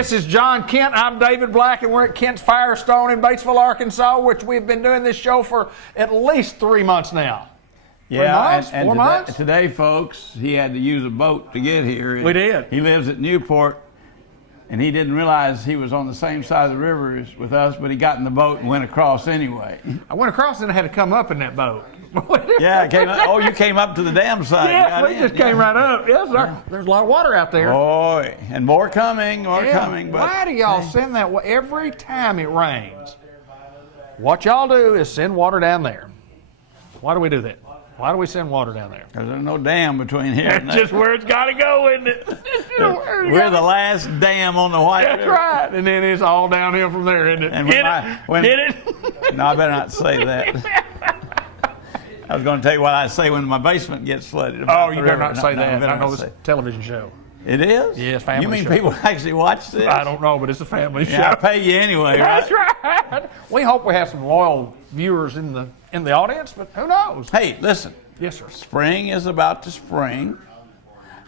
This is John Kent. I'm David Black, and we're at Kent's Firestone in Batesville, Arkansas, which we've been doing this show for at least 3 months now. Yeah, 4 months? Today, folks, he had to use a boat to get here. We did. He lives at Newport, and he didn't realize he was on the same side of the river as with us, but he got in the boat and went across anyway. I went across and I had to come up in that boat. Yeah, you came up to the dam side. Yeah, we just came right up. Yes, sir. There's a lot of water out there. Boy, and more coming, coming. But why do y'all send that every time it rains? What y'all do is send water down there. Why do we do that? Why do we send water down there? Because there's no dam between here and That's just where it's got to go, isn't it? We're the last dam on the White River. That's right. And then it's all downhill from there, isn't it? And Get it? No, I better not say that. I was going to tell you what I say when my basement gets flooded. Oh, you better not say that. I know this this television show. It is? Yes, family show. You mean show. people actually watch this? I don't know, but it's a family show. Yeah, I pay you anyway, right? That's right. We hope we have some loyal viewers in the audience, but who knows? Hey, listen. Yes, sir. Spring is about to spring,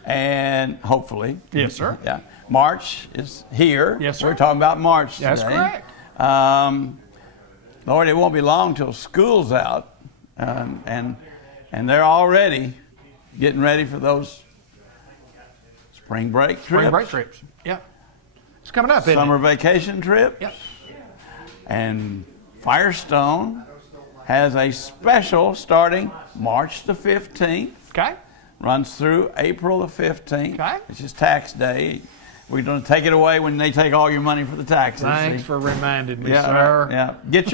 and hopefully. Yes, sir. Yeah. March is here. Yes, sir. We're talking about March today. That's correct. Lord, it won't be long till school's out. And they're already getting ready for those spring break trips. Spring break trips. Yeah. It's coming up, isn't Summer it? vacation trips. Yep. And Firestone has a special starting March the 15th. Okay. Runs through April the 15th. Okay. It's just tax day. We're going to take it away when they take all your money for the taxes. Thanks for reminding me, Yeah, sir. yeah. Get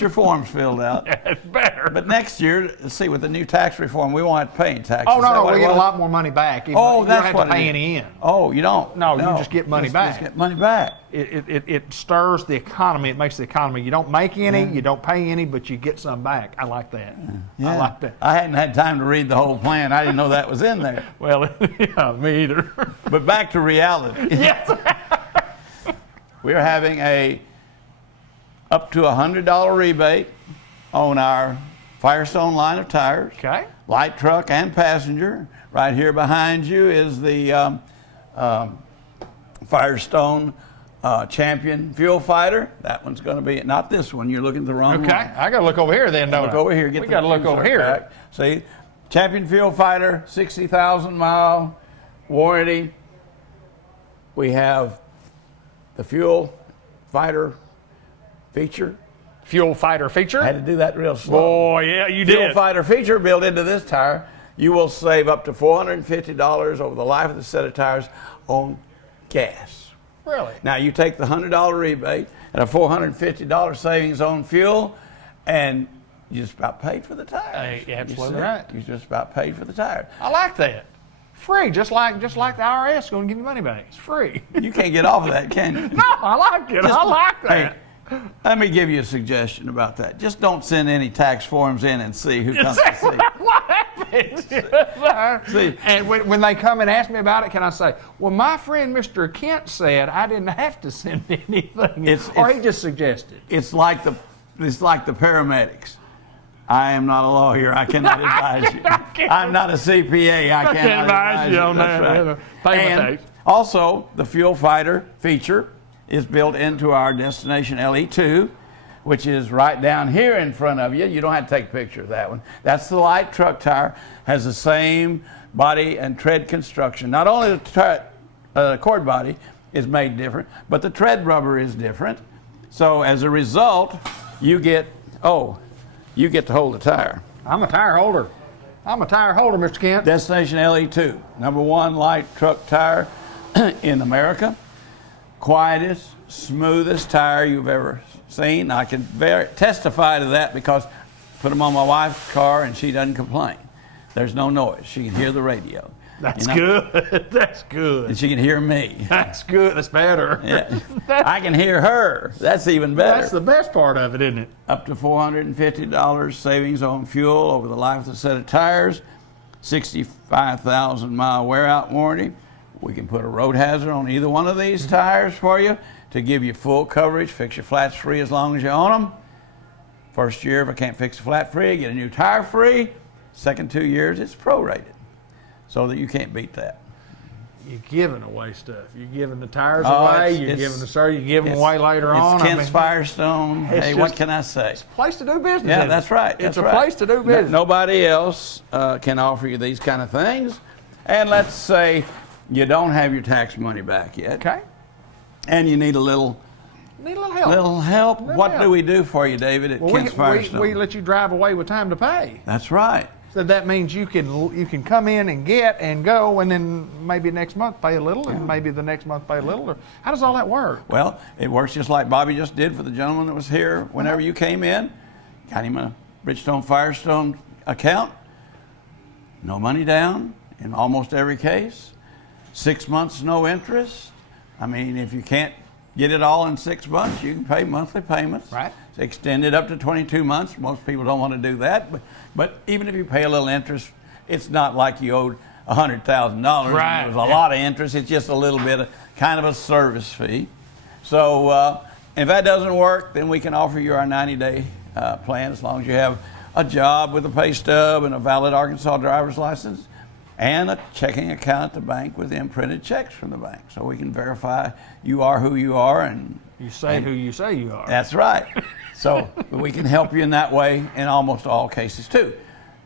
your forms filled out. Yeah, it's better. But next year, see, with the new tax reform, we won't have to pay any taxes. Oh, Is that no, what we it get a was? lot more money back. Oh, you don't that's have what to pay it is. any in. Oh, you don't? No, you just get money back. Just get money back. It stirs the economy. It makes the economy. You don't make any, you don't pay any, but you get some back. I like that. Yeah. I like that. I hadn't had time to read the whole plan. I didn't know that was in there. Well, yeah, me either. But back to reality. Yes. We're having up to $100 rebate on our Firestone line of tires. Okay. Light truck and passenger. Right here behind you is the Firestone Champion Fuel Fighter. That one's going to be, not this one. You're looking at the wrong one. Okay. I got to look over here then, don't Look I? over here. We got to look over here. Back. See, Champion Fuel Fighter, 60,000 mile warranty. We have the Fuel Fighter feature. Fuel Fighter feature? I had to do that real slow. Boy, yeah, you Fuel did. Fighter feature built into this tire. You will save up to $450 over the life of the set of tires on gas. Really? Now, you take the $100 rebate and a $450 savings on fuel, and you just about paid for the tires. Hey, absolutely right. You just about paid for the tires. I like that. Free, just like the IRS is going to give you money back. It's free. You can't get off of that, can you? No, I like it. I like that. Hey, let me give you a suggestion about that. Just don't send any tax forms in and see who comes to see. What happens? See. And when they come and ask me about it, can I say, well, my friend Mr. Kent said I didn't have to send anything, or he just suggested. It's like the paramedics. I am not a lawyer. I cannot advise you. I'm not a CPA. I cannot advise you on that. Right. And also, the Fuel Fighter feature is built into our Destination LE2, which is right down here in front of you. You don't have to take a picture of that one. That's the light truck tire. Has the same body and tread construction. Not only the cord body is made different, but the tread rubber is different. So as a result, you get to hold the tire. I'm a tire holder. Mr. Kent. Destination LE2, #1 light truck tire in America. Quietest, smoothest tire you've ever seen. I can testify to that because I put them on my wife's car and she doesn't complain. There's no noise. She can hear the radio. That's good. That's good. And she can hear me. That's good. That's better. Yeah. I can hear her. That's even better. That's the best part of it, isn't it? Up to $450 savings on fuel over the life of the set of tires. 65,000 mile wear out warranty. We can put a road hazard on either one of these tires for you to give you full coverage. Fix your flats free as long as you own them. First year, if I can't fix a flat free, get a new tire free. Second 2 years, it's prorated. So that you can't beat that. You're giving away stuff. You're giving the tires Oh, away. it's- You're it's- giving the service. You're giving It's- away later on. It's Kent's Firestone. it's Hey, just- what can I say? It's a place to do business. Yeah, isn't that's it? right. It's that's a right. place to do business. Nobody else can offer you these kind of things. And let's say you don't have your tax money back yet, Okay. and you need a little Need a little help. help. Little What help. do we do for you, David, at Well, Kent's Firestone? we let you drive away with time to pay. That's right. So that means you can come in and get and go, and then maybe next month pay a little, and maybe the next month pay a little. Or how does all that work? Well, it works just like Bobby just did for the gentleman that was here whenever you came in. Got him a Bridgestone Firestone account. No money down in almost every case. 6 months, no interest. I mean, if you can't get it all in 6 months, you can pay monthly payments. Right. It's extended up to 22 months. Most people don't want to do that. But even if you pay a little interest, it's not like you owed $100,000. Right. There's a lot of interest. It's just a little bit of kind of a service fee. So if that doesn't work, then we can offer you our 90-day plan as long as you have a job with a pay stub and a valid Arkansas driver's license and a checking account at the bank with imprinted checks from the bank. So we can verify you are who you are and You say who you say you are. that's right. So we can help you in that way in almost all cases too.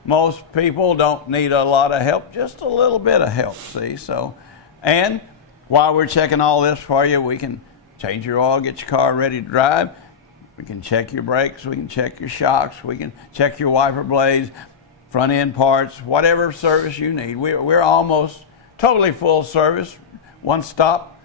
Most people don't need a lot of help, just a little bit of help, see? So, and while we're checking all this for you, we can change your oil, get your car ready to drive. We can check your brakes, we can check your shocks, we can check your wiper blades, front end parts, whatever service you need. We're almost totally full service, one stop,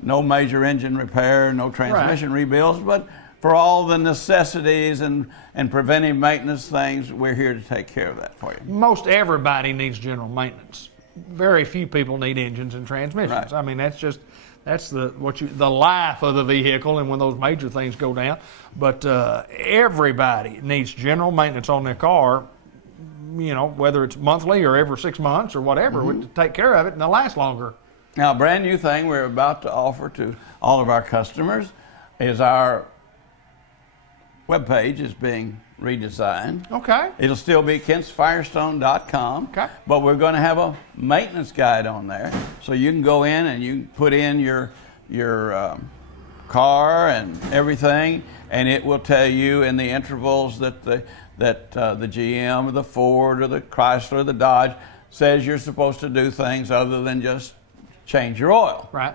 no major engine repair, no transmission rebuilds, but for all the necessities and preventive maintenance things, we're here to take care of that for you. Most everybody needs general maintenance. Very few people need engines and transmissions. Right. I mean, that's the life of the vehicle, and when those major things go down. But everybody needs general maintenance on their car. You know, whether it's monthly or every 6 months or whatever, to take care of it, and they'll last longer. Now, a brand new thing we're about to offer to all of our customers is our webpage is being redesigned. Okay. It'll still be kentsfirestone.com, Okay. but we're going to have a maintenance guide on there, so you can go in and you can put in your car and everything, and it will tell you in the intervals that the GM or the Ford or the Chrysler or the Dodge says you're supposed to do things other than just change your oil. Right.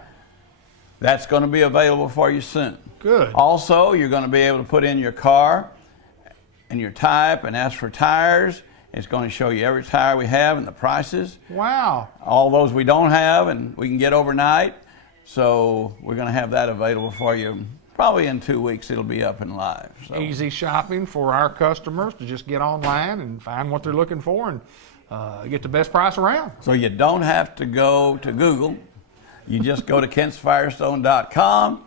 That's going to be available for you soon. Good. Also, you're going to be able to put in your car and your type and ask for tires. It's going to show you every tire we have and the prices. Wow. All those we don't have and we can get overnight. So we're going to have that available for you. Probably in 2 weeks it'll be up and live. So. Easy shopping for our customers to just get online and find what they're looking for and get the best price around. So you don't have to go to Google. You just go to kentsfirestone.com.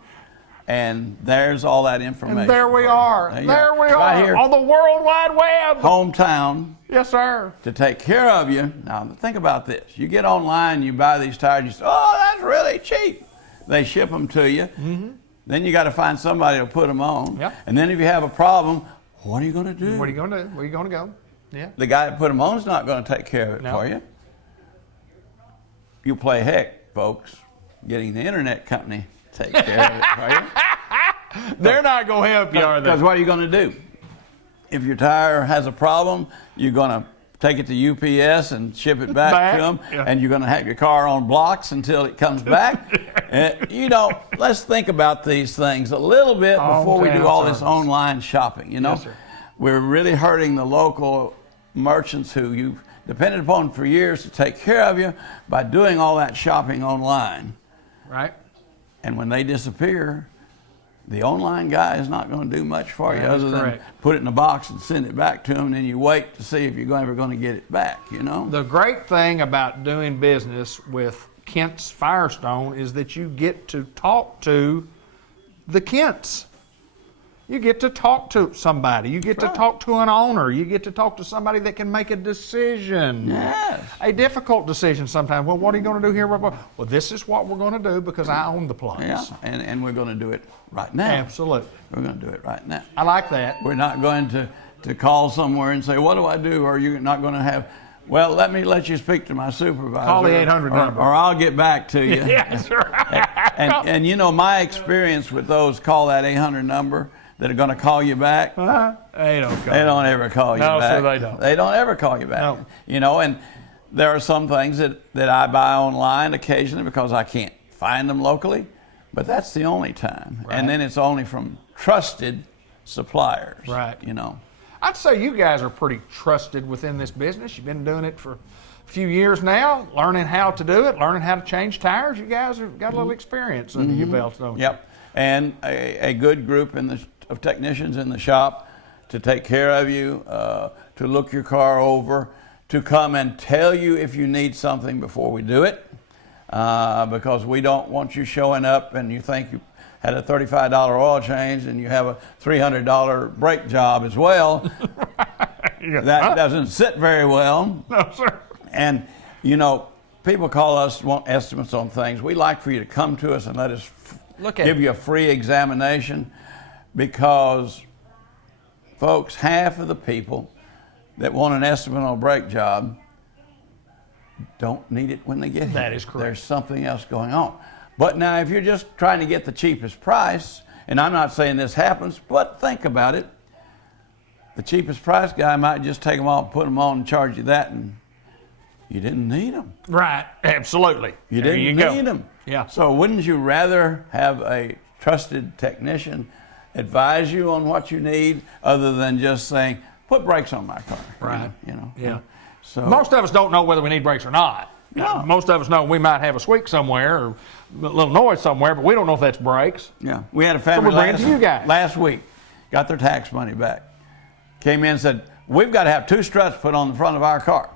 And there's all that information. And there we are. There we Right are here. on the World Wide Web. Hometown Yes, sir. to take care of you. Now, think about this. You get online, you buy these tires, you say, oh, that's really cheap. They ship them to you. Mm-hmm. Then you got to find somebody to put them on. Yep. And then if you have a problem, what are you going to do? What are you going to do? Where are you going to go? Yeah. The guy that put them on is not going to take care of it No. for you. You play heck, folks, getting the internet company to take care of it for you. They're not going to help you, are they? Because what are you going to do? If your tire has a problem, you're going to take it to UPS and ship it back to them, Yeah. and you're going to have your car on blocks until it comes back. You know, let's think about these things a little bit before we do all this online shopping. You know, Yes, sir. We're really hurting the local merchants who you've depended upon for years to take care of you by doing all that shopping online. Right. And when they disappear, the online guy is not going to do much for you That is other than correct. put it in a box and send it back to them, and then you wait to see if you're ever going to get it back, you know? The great thing about doing business with Kent's Firestone is that you get to talk to the Kents. You get to talk to somebody. You get to talk to an owner. You get to talk to somebody that can make a decision. Yes. A difficult decision sometimes. Well, what are you going to do here? Well, this is what we're going to do because I own the place. Yeah, and we're going to do it right now. Absolutely. We're going to do it right now. I like that. We're not going to call somewhere and say, what do I do? Or you're not going to have Well, let you speak to my supervisor. Call the 800 number. Or I'll get back to you. Yeah, that's right. And you know, my experience with those call that 800 number that are going to call you back, They don't call. they don't ever call you No, back. sir, they don't. They don't ever call you back. No. You know, and there are some things that I buy online occasionally because I can't find them locally, but that's the only time. Right. And then it's only from trusted suppliers. Right. You know. I'd say you guys are pretty trusted within this business. You've been doing it for a few years now, learning how to do it, learning how to change tires. You guys have got a little experience under your belt, don't you? Yep. And a good group of technicians in the shop to take care of you, to look your car over, to come and tell you if you need something before we do it, because we don't want you showing up and you think you had a $35 oil change and you have a $300 brake job as well. That doesn't sit very well. No, sir. And, you know, people call us, want estimates on things. We like for you to come to us and let us give you a free examination, because, folks, half of the people that want an estimate on a brake job don't need it when they get here. That is correct. There's something else going on. But now, if you're just trying to get the cheapest price, and I'm not saying this happens, but think about it. The cheapest price guy might just take them all, put them on, and charge you that, and you didn't need them. Right, absolutely. You There didn't go. need them. Yeah. So wouldn't you rather have a trusted technician advise you on what you need, other than just saying, put brakes on my car? Right. You know. Yeah. So Most of us don't know whether we need brakes or not. No. Most of us know we might have a squeak somewhere or a little noise somewhere, but we don't know if that's brakes. yeah, we had a family So we're bringing it to you guys. last week, got their tax money back. Came in and said, we've got to have 2 struts put on the front of our car.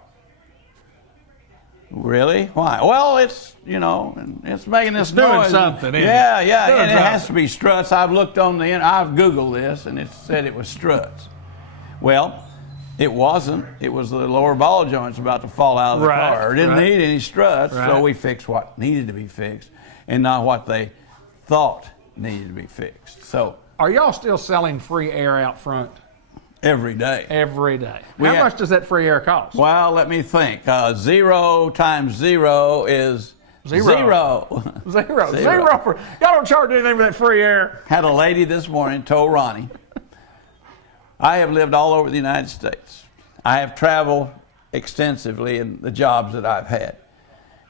Really? Why? Well, it's, you know, and it's making this doing noise. something, isn't it? Yeah, yeah, Doing and it has something. to be struts. I've looked on I've Googled this, and it said it was struts. Well, it wasn't. It was the lower ball joints about to fall out of the Right, car. It didn't right. need any struts, so Right. we fixed what needed to be fixed and not what they thought needed to be fixed. So Are y'all still selling free air out front every day. every day? We How have- much does that free air cost? Well, let me think. 0 times 0 is Zero. Zero. Zero for, y'all don't charge anything for that free air. Had a lady this morning told Ronnie, I have lived all over the United States. I have traveled extensively in the jobs that I've had.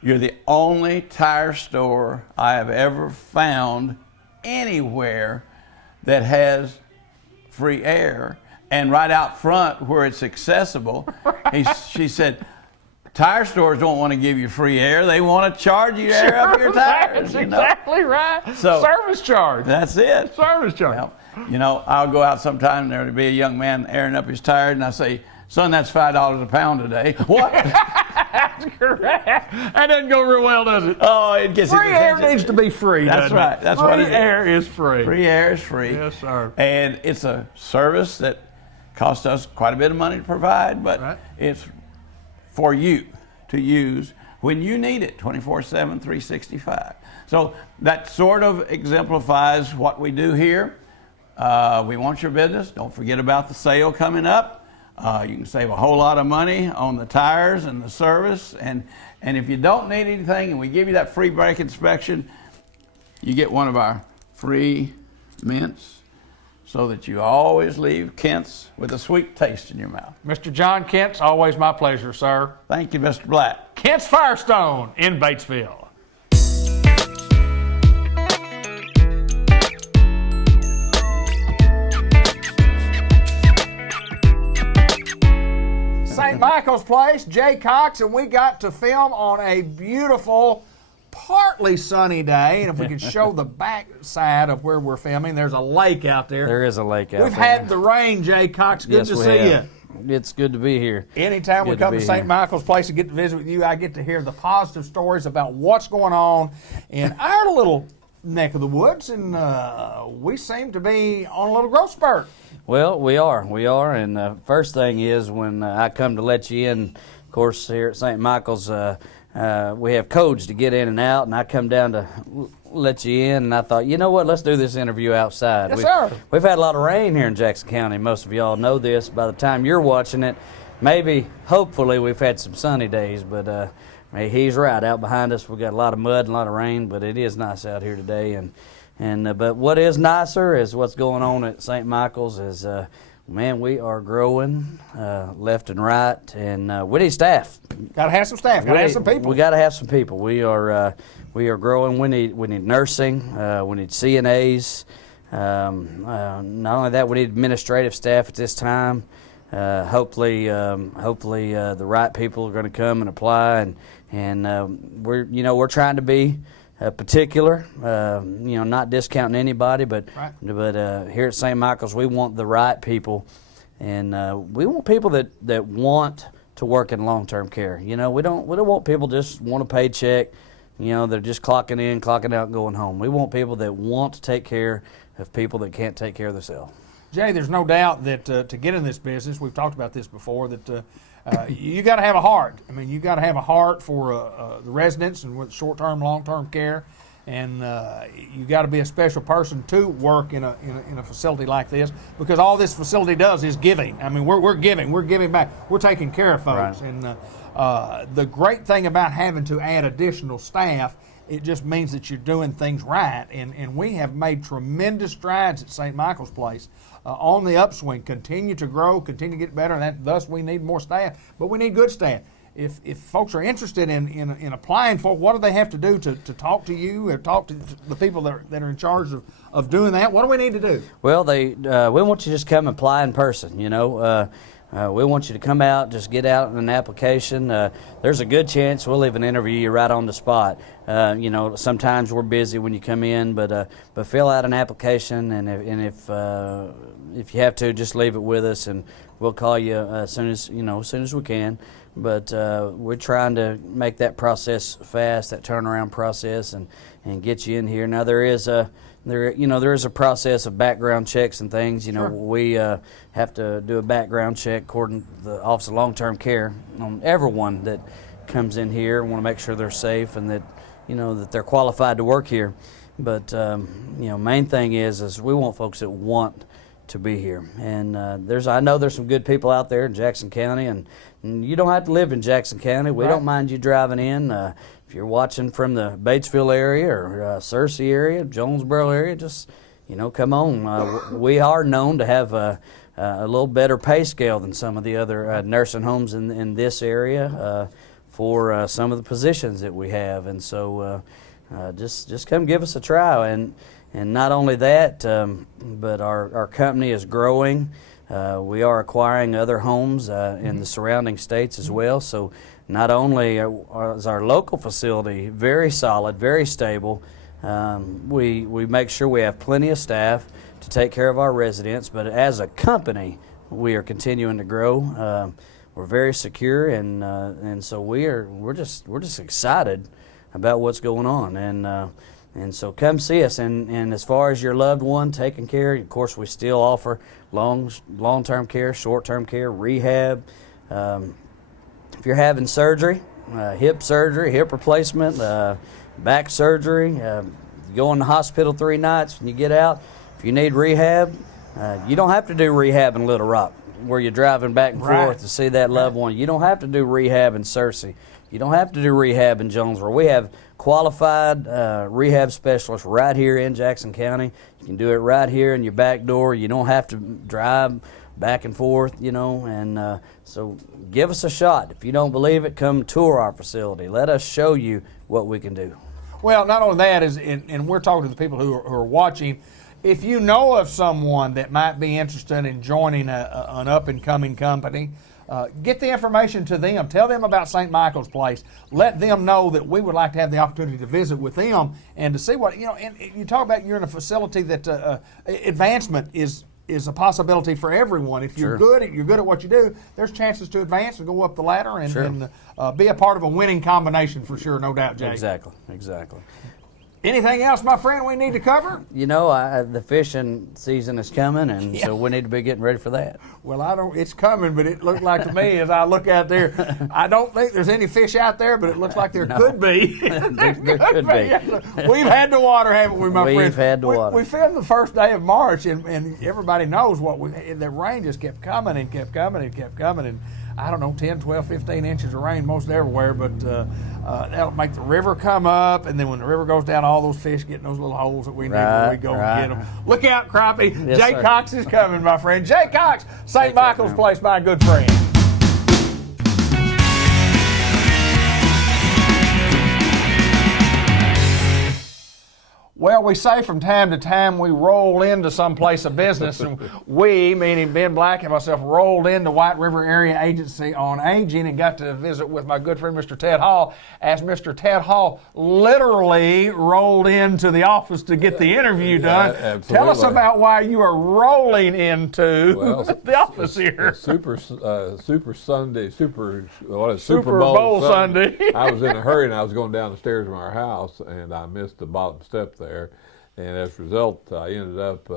You're the only tire store I have ever found anywhere that has free air, and right out front where it's accessible. She said, tire stores don't want to give you free air. They want to charge you air up your tires. That's you know? exactly right. So- Service charge. That's it. Service charge. Well, you know, I'll go out sometime and there'll be a young man airing up his tires, and I say, son, that's $5 a pound today. What? That's correct. That doesn't go real well, does it? Oh, it gets Free air attention. needs to be free. That's doesn't right. It? That's free what it is. air is free. Free air is free. Yes, sir. And it's a service that costs us quite a bit of money to provide, but Right. it's for you to use when you need it, 24/7, 365. So that sort of exemplifies what we do here. We want your business. Don't forget about the sale coming up. You can save a whole lot of money on the tires and the service. And if you don't need anything and we give you that free brake inspection, you get one of our free mints so that you always leave Kent's with a sweet taste in your mouth. Mr. John Kent's always my pleasure, sir. Thank you, Mr. Black. Kent's Firestone in Batesville. St. Michael's Place, Jay Cox, and we got to film on a beautiful, partly sunny day. And if we could show the back side of where we're filming, there's a lake out there. There is a lake out We've there. had the rain, Jay Cox. Good Yes, to we see have. you. It's good to be here. Anytime we Good to come to be St. here. Michael's Place and get to visit with you, I get to hear the positive stories about what's going on in our little neck of the woods, and we seem to be on a little growth spurt. Well, we are. And the first thing is when I come to let you in, of course, here at St. Michael's, we have codes to get in and out, and I come down to let you in, and I thought, you know what, let's do this interview outside. Yes, sir. We've had a lot of rain here in Jackson County. Most of y'all know this. By the time you're watching it, maybe, hopefully, we've had some sunny days, but he's right. Out behind us, we've got a lot of mud and a lot of rain, but it is nice out here today. But what is nicer is what's going on at St. Michael's is, man, we are growing left and right, and we need staff. Got to have some staff. Got to have some people. We got to have some people. We are growing. We need nursing. We need CNAs. Not only that, we need administrative staff at this time. Hopefully, the right people are going to come and apply, and we're trying to be particular. Not discounting anybody, but here at St. Michael's, we want the right people, and we want people that want to work in long-term care. We don't want people just want a paycheck. They're just clocking in, clocking out, and going home. We want people that want to take care of people that can't take care of themselves. Jay, there's no doubt that to get in this business, we've talked about this before, that you got to have a heart. I mean, you got to have a heart for the residents and with short-term, long-term care, and you got to be a special person to work in a facility like this, because all this facility does is giving. I mean, we're giving back, we're taking care of folks, Right. and the great thing about having to add additional staff, it just means that you're doing things right, and we have made tremendous strides at St. Michael's Place on the upswing. Continue to grow, continue to get better, and thus we need more staff, but we need good staff. If folks are interested in applying for, what do they have to do to talk to you or talk to the people that are in charge of doing that? What do we need to do? Well, we want you to just come and apply in person. We want you to come out, just get out an application. There's a good chance we'll even interview you right on the spot. Sometimes we're busy when you come in, but fill out an application, and if you have to, just leave it with us, and we'll call you as soon as we can. But we're trying to make that process fast, that turnaround process, and get you in here. Now there is a process of background checks and things. Sure. We have to do a background check according to the Office of Long-Term Care on everyone that comes in here. We want to make sure they're safe and that that they're qualified to work here. But main thing is we want folks that want to be here. And I know there's some good people out there in Jackson County, and you don't have to live in Jackson County. We Right. don't mind you driving in. If you're watching from the Batesville area or Searcy area, Jonesboro area, just come on. We are known to have a little better pay scale than some of the other nursing homes in this area for some of the positions that we have, and so just come give us a try. And not only that, but our company is growing. We are acquiring other homes in the surrounding states as well. So not only is our local facility very solid, very stable, we make sure we have plenty of staff to take care of our residents. But as a company, we are continuing to grow. We're very secure, and so we're just excited about what's going on. And so come see us. And as far as your loved one taken care of course, we still offer long-term care, short-term care, rehab. If you're having surgery, hip replacement, back surgery, you go in the hospital 3 nights, when you get out, if you need rehab, you don't have to do rehab in Little Rock, where you're driving back and Right. forth to see that loved one. You don't have to do rehab in Searcy. You don't have to do rehab in Jonesboro. We have qualified rehab specialists right here in Jackson County. You can do it right here in your back door. You don't have to drive back and forth, and so give us a shot. If you don't believe it, come tour our facility. Let us show you what we can do. Well, not only that, and we're talking to the people who are watching, if you know of someone that might be interested in joining an up-and-coming company, get the information to them. Tell them about St. Michael's Place. Let them know that we would like to have the opportunity to visit with them and to see what, and you talk about you're in a facility that advancement is a possibility for everyone. If you're Sure. you're good at what you do, there's chances to advance and go up the ladder and, Sure. and be a part of a winning combination for sure, no doubt, Jay. Exactly. Anything else, my friend, we need to cover? The fishing season is coming, and so we need to be getting ready for that. Well, it's coming, but it looked like to me as I look out there, I don't think there's any fish out there, but it looks like there could be. There could be. We've had the water, haven't we, my friend? We've had the water. We filmed the first day of March, and everybody knows the rain just kept coming and kept coming and kept coming. And I don't know, 10, 12, 15 inches of rain most everywhere, but that'll make the river come up, and then when the river goes down, all those fish get in those little holes that we need when we go and get them. Look out, crappie. Yes, Jay sir. Cox is coming, my friend. Jay Cox, St. Michael's Place, my good friend. Well, we say from time to time we roll into some place of business, and we, meaning Ben Black and myself, rolled into White River Area Agency on Aging and got to visit with my good friend Mr. Ted Hall, as Mr. Ted Hall literally rolled into the office to get the interview done. Absolutely. Tell us about why you are rolling into Well, the office here. Super Sunday, Super Super Bowl Sunday. I was in a hurry and I was going down the stairs of our house and I missed the bottom step there. And as a result, I ended up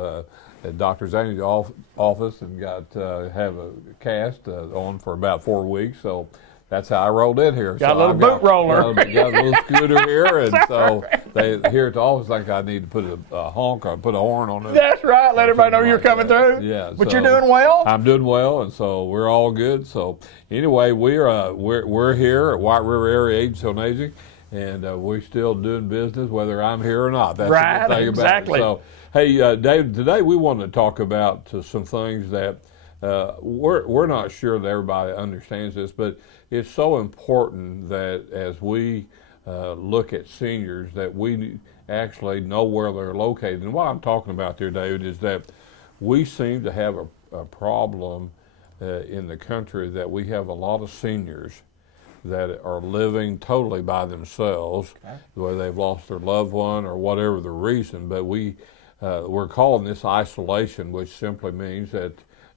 at Dr. Zaney's office and got have a cast on for about 4 weeks. So that's how I rolled in here. Got so a little boot roller. Got a little scooter here, and so they here at the office like I need to put a honk or put a horn on it. That's right. Let everybody know you're coming through. Yeah, But so you're doing well. I'm doing well, and so we're all good. So anyway, we're here at White River Area Agency on Aging, and we're still doing business whether I'm here or not. That's Right, the good thing exactly. about it. So hey, David, today we want to talk about some things that we're not sure that everybody understands this, but it's so important that as we look at seniors that we actually know where they're located. And what I'm talking about there, David, is that we seem to have a problem in the country that we have a lot of seniors that are living totally by themselves, whether they've lost their loved one or whatever the reason. But we're calling this isolation, which simply means that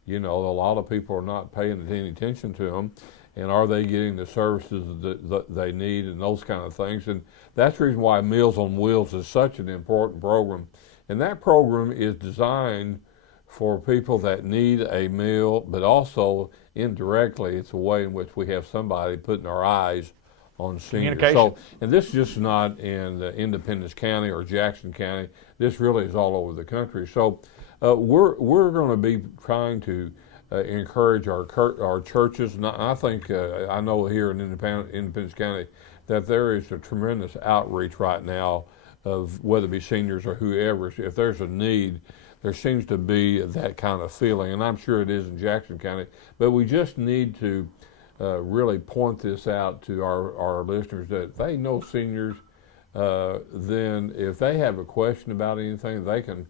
a lot of people are not paying any attention to them, and are they getting the services that they need and those kind of things. And that's the reason why Meals on Wheels is such an important program. And that program is designed for people that need a meal, but also indirectly it's a way in which we have somebody putting our eyes on seniors. So, and this is just not in Independence County or Jackson County. This really is all over the country. So we're going to be trying to encourage our churches. And I think I know here in Independence County that there is a tremendous outreach right now of whether it be seniors or whoever. If there's a need, there seems to be that kind of feeling, and I'm sure it is in Jackson County. But we just need to really point this out to our listeners that they know seniors. Then if they have a question about anything, they can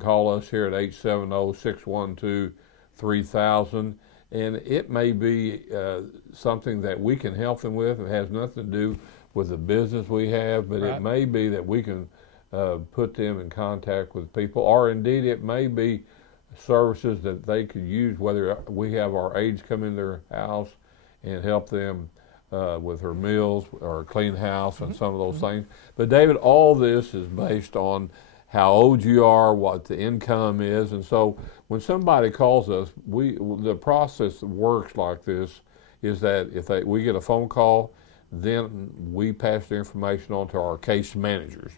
call us here at 870-612-3000, and it may be something that we can help them with. It has nothing to do with the business we have, but It may be that we can put them in contact with people, or indeed it may be services that they could use, whether we have our aides come in their house and help them with their meals or clean house and some of those things. But David, all this is based on how old you are, what the income is, and so when somebody calls us, the process that works like this is that if we get a phone call, then we pass the information on to our case managers,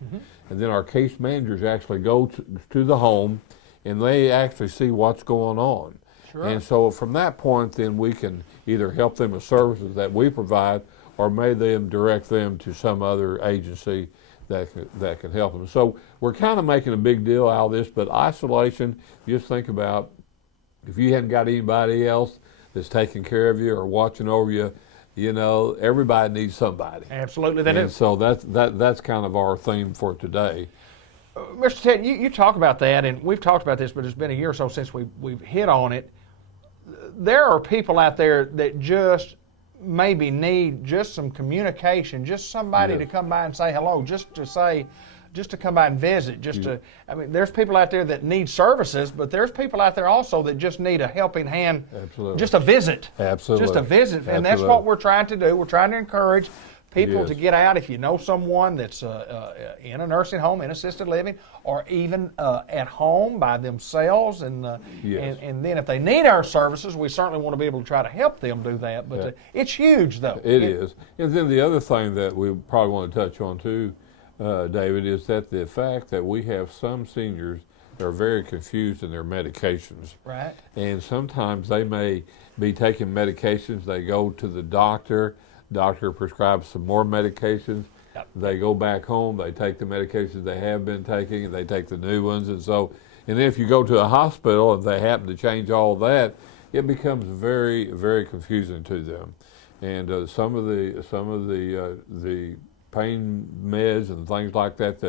and then our case managers actually go to the home, and they actually see what's going on. Sure. And so from that point, then we can either help them with services that we provide, or may them direct them to some other agency that can help them. So we're kind of making a big deal out of this, but isolation, just think about if you hadn't got anybody else that's taking care of you or watching over you, everybody needs somebody. Absolutely, and so that's kind of our theme for today. Mr. Ted, you talk about that, and we've talked about this, but it's been a year or so since we've hit on it. There are people out there that just maybe need just some communication, just somebody to come by and say hello, just to come by and visit, there's people out there that need services, but there's people out there also that just need a helping hand. Absolutely. Just a visit. Absolutely. Just a visit. Absolutely. And that's what we're trying to do. We're trying to encourage people to get out. If you know someone that's in a nursing home, in assisted living, or even at home by themselves, and then if they need our services, we certainly want to be able to try to help them do that. But it's huge, though. It is. And then the other thing that we probably want to touch on too, David, is that the fact that we have some seniors that are very confused in their medications. Right. And sometimes they may be taking medications. They go to the doctor. Doctor prescribes some more medications. Yep. They go back home. They take the medications they have been taking, and they take the new ones. And then if you go to a hospital and they happen to change all that, it becomes very, very confusing to them. And some of the pain meds and things like that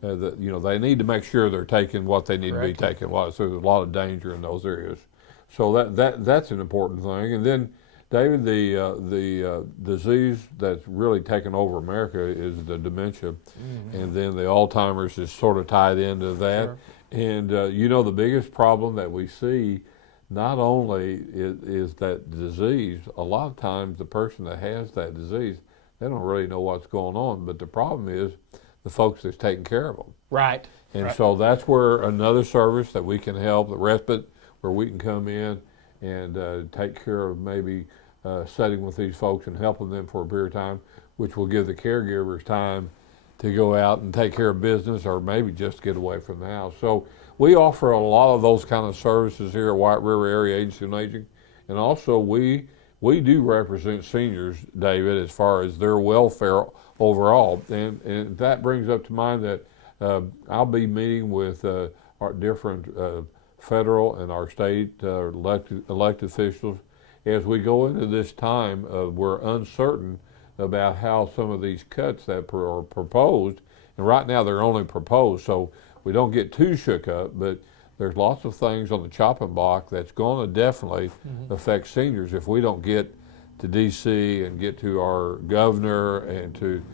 they need to make sure they're taking what they need to be taking. So there's a lot of danger in those areas. So that's an important thing. And then, David, the disease that's really taken over America is the dementia, and then the Alzheimer's is sort of tied into that. Sure. And the biggest problem that we see not only is that disease. A lot of times, the person that has that disease, they don't really know what's going on. But the problem is the folks that's taking care of them. Right. And so that's where another service that we can help, the respite, where we can come in and take care of maybe sitting with these folks and helping them for a period of time, which will give the caregivers time to go out and take care of business or maybe just get away from the house. So we offer a lot of those kind of services here at White River Area Agency on Aging. And also we do represent seniors, David, as far as their welfare overall. And that brings up to mind that I'll be meeting with our different federal and our state elected officials as we go into this time. We're uncertain about how some of these cuts that are proposed, and right now they're only proposed, so we don't get too shook up, but there's lots of things on the chopping block that's going to definitely affect seniors if we don't get to D.C. and get to our governor and to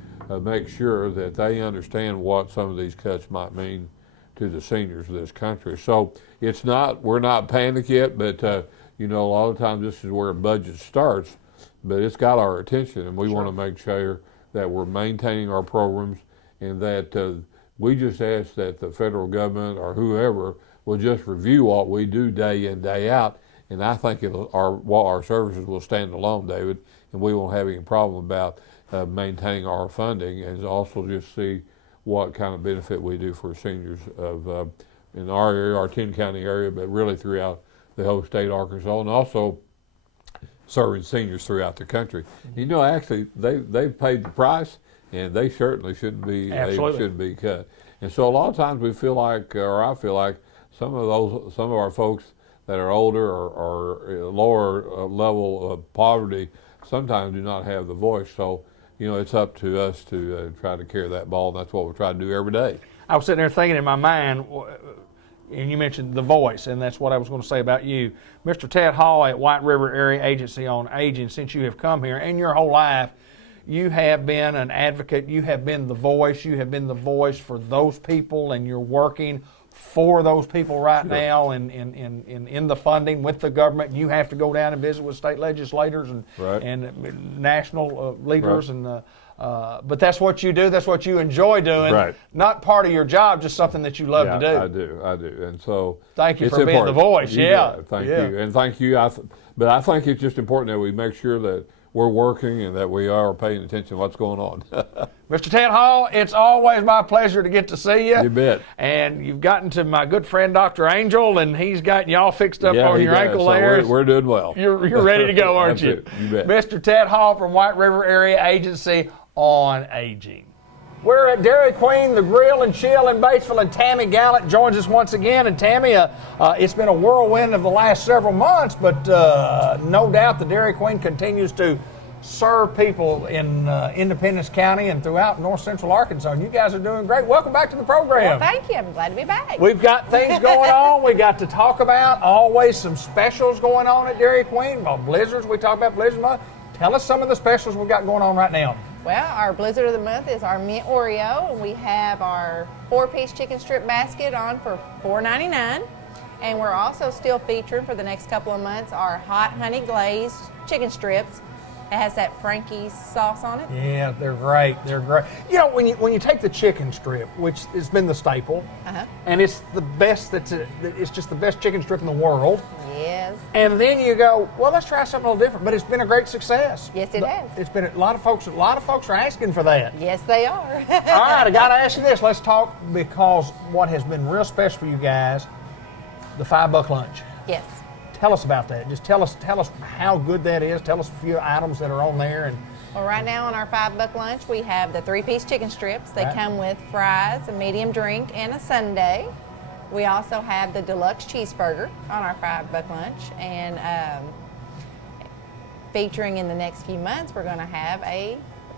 make sure that they understand what some of these cuts might mean to the seniors of this country. So we're not panicked yet, but a lot of times this is where a budget starts, but it's got our attention, and we want to make sure that we're maintaining our programs, and that we just ask that the federal government or whoever will just review what we do day in, day out, and I think our services will stand alone, David, and we won't have any problem about maintaining our funding, and also just see what kind of benefit we do for seniors in our area, our 10-county area, but really throughout the whole state of Arkansas, and also serving seniors throughout the country. Actually, they've paid the price, and they certainly shouldn't be cut. And so a lot of times we feel like, or I feel like, some of our folks that are older or lower level of poverty sometimes do not have the voice. So it's up to us to try to carry that ball, and that's what we try to do every day. I was sitting there thinking in my mind, and you mentioned the voice, and that's what I was going to say about you. Mr. Ted Hall at White River Area Agency on Aging, since you have come here, and your whole life, you have been an advocate, you have been the voice for those people, and you're working for those people right now in the funding with the government. You have to go down and visit with state legislators and national leaders, but that's what you do. That's what you enjoy doing. Right. Not part of your job, just something that you love to do. I do. And so thank you it's for being important. the voice. Thank you. And thank you. But I think it's just important that we make sure that we're working and that we are paying attention to what's going on. Mr. Ted Hall, it's always my pleasure to get to see you. You bet. And you've gotten to my good friend Dr. Angel, and he's gotten you all fixed up on your ankle so there. We're doing well. You're ready to go, aren't you? You bet. Mr. Ted Hall from White River Area Agency on Aging. We're at Dairy Queen, the Grill and Chill in Batesville, and Tammy Gallant joins us once again. And Tammy, it's been a whirlwind of the last several months, but no doubt the Dairy Queen continues to serve people in Independence County and throughout north central Arkansas. And you guys are doing great. Welcome back to the program. Well, thank you. I'm glad to be back. We've got things going on. We got to talk about always some specials going on at Dairy Queen. About blizzards, we talk about Blizzard Month. Tell us some of the specials we've got going on right now. Well, our Blizzard of the Month is our Mint Oreo. We have our 4-piece chicken strip basket on for $4.99. And we're also still featuring for the next couple of months our hot honey glazed chicken strips. It has that Frankie's sauce on it. Yeah, they're great. They're great. When you take the chicken strip, which has been the staple, and it's the best. It's just the best chicken strip in the world. Yes. And then you go, well, let's try something a little different. But it's been a great success. Yes, it has. It's been a lot of folks are asking for that. Yes, they are. All right, I got to ask you this. Let's talk, because what has been real special for you guys, the $5 lunch. Yes. Tell us about that. Just tell us how good that is. Tell us a few items that are on there. And Well, right now on our $5 lunch, we have the 3-piece chicken strips. They Right. come with fries, a medium drink, and a sundae. We also have the deluxe cheeseburger on our $5 lunch, and featuring in the next few months, we're going to have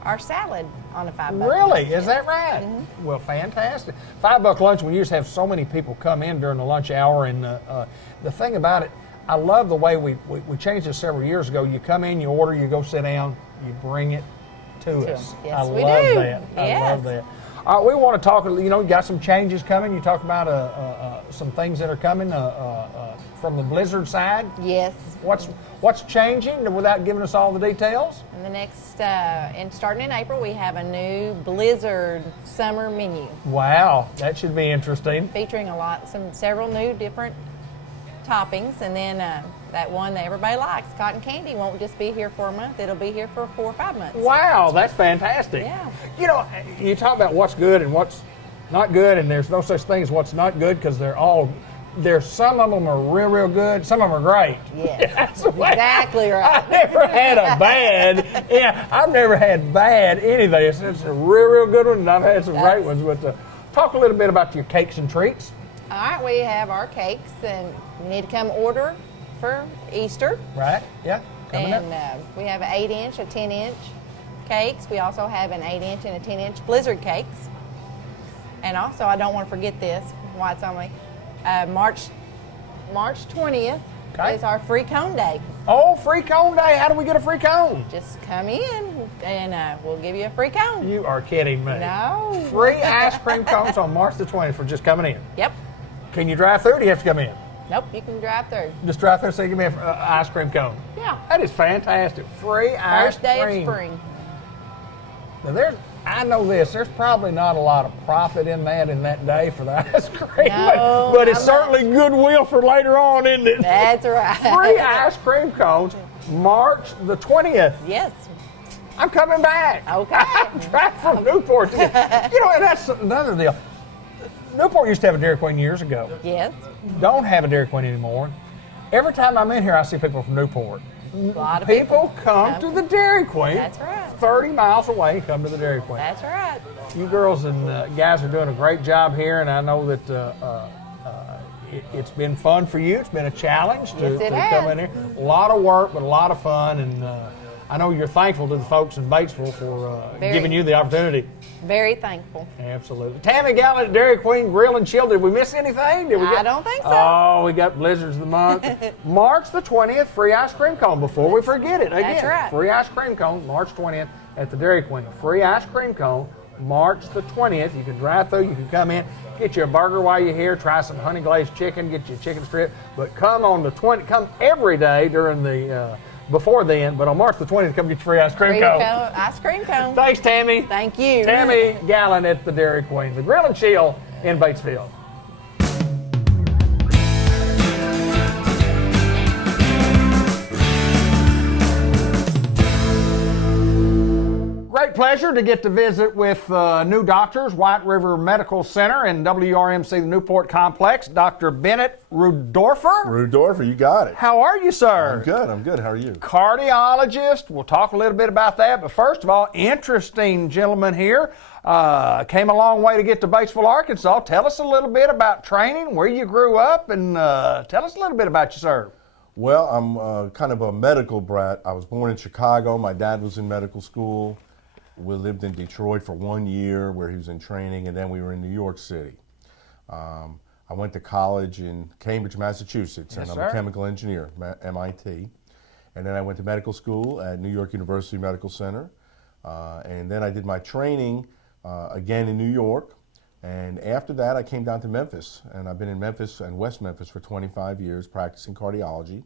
our salad on a $5 lunch. really, is that right? Well, fantastic. $5 lunch. We used to have so many people come in during the lunch hour, and the thing about it, I love the way we changed this several years ago. You come in, you order, you go sit down, you bring it to us. Yes, I we love do. that. I Yes. love that. We want to talk. You got some changes coming. You talked about some things that are coming from the Blizzard side. Yes. What's changing without giving us all the details? And the next, and starting in April, we have a new Blizzard summer menu Wow, that should be interesting. featuring several new different toppings, and then that one that everybody likes, cotton candy, won't just be here for a month. It'll be here for 4 or 5 months. Wow, that's fantastic. Yeah. You talk about what's good and what's not good, and there's no such thing as what's not good because there's some of them are real good, some of them are great. Yes, That's the way exactly right. I've never had a bad. Yeah, I've never had bad anything. It's a real good one, and I've had some great ones. But talk a little bit about your cakes and treats. All right, we have our cakes, and you need to come order for Easter. Right? Yeah. Coming up. And we have an 8-inch, a 10-inch cakes. We also have an 8-inch and a 10-inch Blizzard cakes. And also, I don't want to forget this, why it's on me. March 20th Okay. is our free cone day. Oh, free cone day. How do we get a free cone? Just come in, and we'll give you a free cone. You are kidding me. No. Free ice cream cones on March the 20th for just coming in. Yep. Can you drive through or do you have to come in? Nope, you can drive through. Just drive through and say, give me an ice cream cone. Yeah. That is fantastic. Free ice First day cream. of spring. Now I know this. There's probably not a lot of profit in that day for the ice cream, No, but it's not certainly goodwill for later on, isn't it? That's right. Free ice cream cones, March the 20th. Yes. I'm coming back. Okay. I'm back from Newport. And that's another deal. Newport used to have a Dairy Queen years ago. Yes. Don't have a Dairy Queen anymore. Every time I'm in here, I see people from Newport. A lot of People come to the Dairy Queen. That's right. 30 miles away and come to the Dairy Queen. That's right. You girls and guys are doing a great job here, and I know that it's been fun for you. It's been a challenge to Yes, it come has. in here. A lot of work, but a lot of fun, and I know you're thankful to the folks in Batesville for Very. giving you the opportunity. Very thankful. Absolutely. Tammy Gallant at Dairy Queen Grill and Chill. Did we miss anything? I don't think so. Oh, we got Blizzards of the month. March the 20th, free ice cream cone. Before we forget it, again, That's right. free ice cream cone, March 20th at the Dairy Queen. A free ice cream cone, March the 20th. You can drive through, you can come in, get you a burger while you're here, try some honey glazed chicken, get you a chicken strip. But come on the 20th, come every day during the before then, but on March the 20th, come get your free ice cream Free cone. ice cream cone. Thanks, Tammy. Thank you. Tammy Gallant at the Dairy Queen, the Grill and Chill in Batesville. Great pleasure to get to visit with new doctors, White River Medical Center and WRMC, the Newport Complex, Dr. Bennett Rudorfer. Rudorfer, you got it. How are you, sir? I'm good. How are you? Cardiologist. We'll talk a little bit about that. But first of all, interesting gentleman here. Came a long way to get to Batesville, Arkansas. Tell us a little bit about training, where you grew up, and tell us a little bit about you, sir. Well, I'm kind of a medical brat. I was born in Chicago. My dad was in medical school. We lived in Detroit for 1 year where he was in training, and then we were in New York City. I went to college in Cambridge, Massachusetts, Yes, and I'm sir. a chemical engineer, MIT. And then I went to medical school at New York University Medical Center. And then I did my training again in New York. And after that, I came down to Memphis. And I've been in Memphis and West Memphis for 25 years practicing cardiology.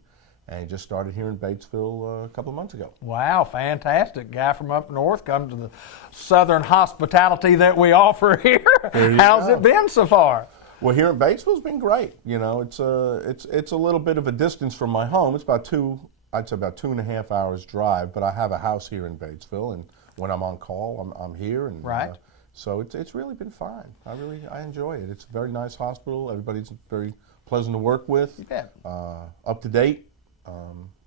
And just started here in Batesville a couple of months ago. Wow, fantastic. Guy from up north, come to the southern hospitality that we offer here. you How's go. it been so far? Well, here in Batesville's been great. You know, it's a little bit of a distance from my home. It's about 2.5 hours drive, but I have a house here in Batesville, and when I'm on call, I'm here, and Right. so it's really been fine. I enjoy it. It's a very nice hospital. Everybody's very pleasant to work with, Yeah. up to date.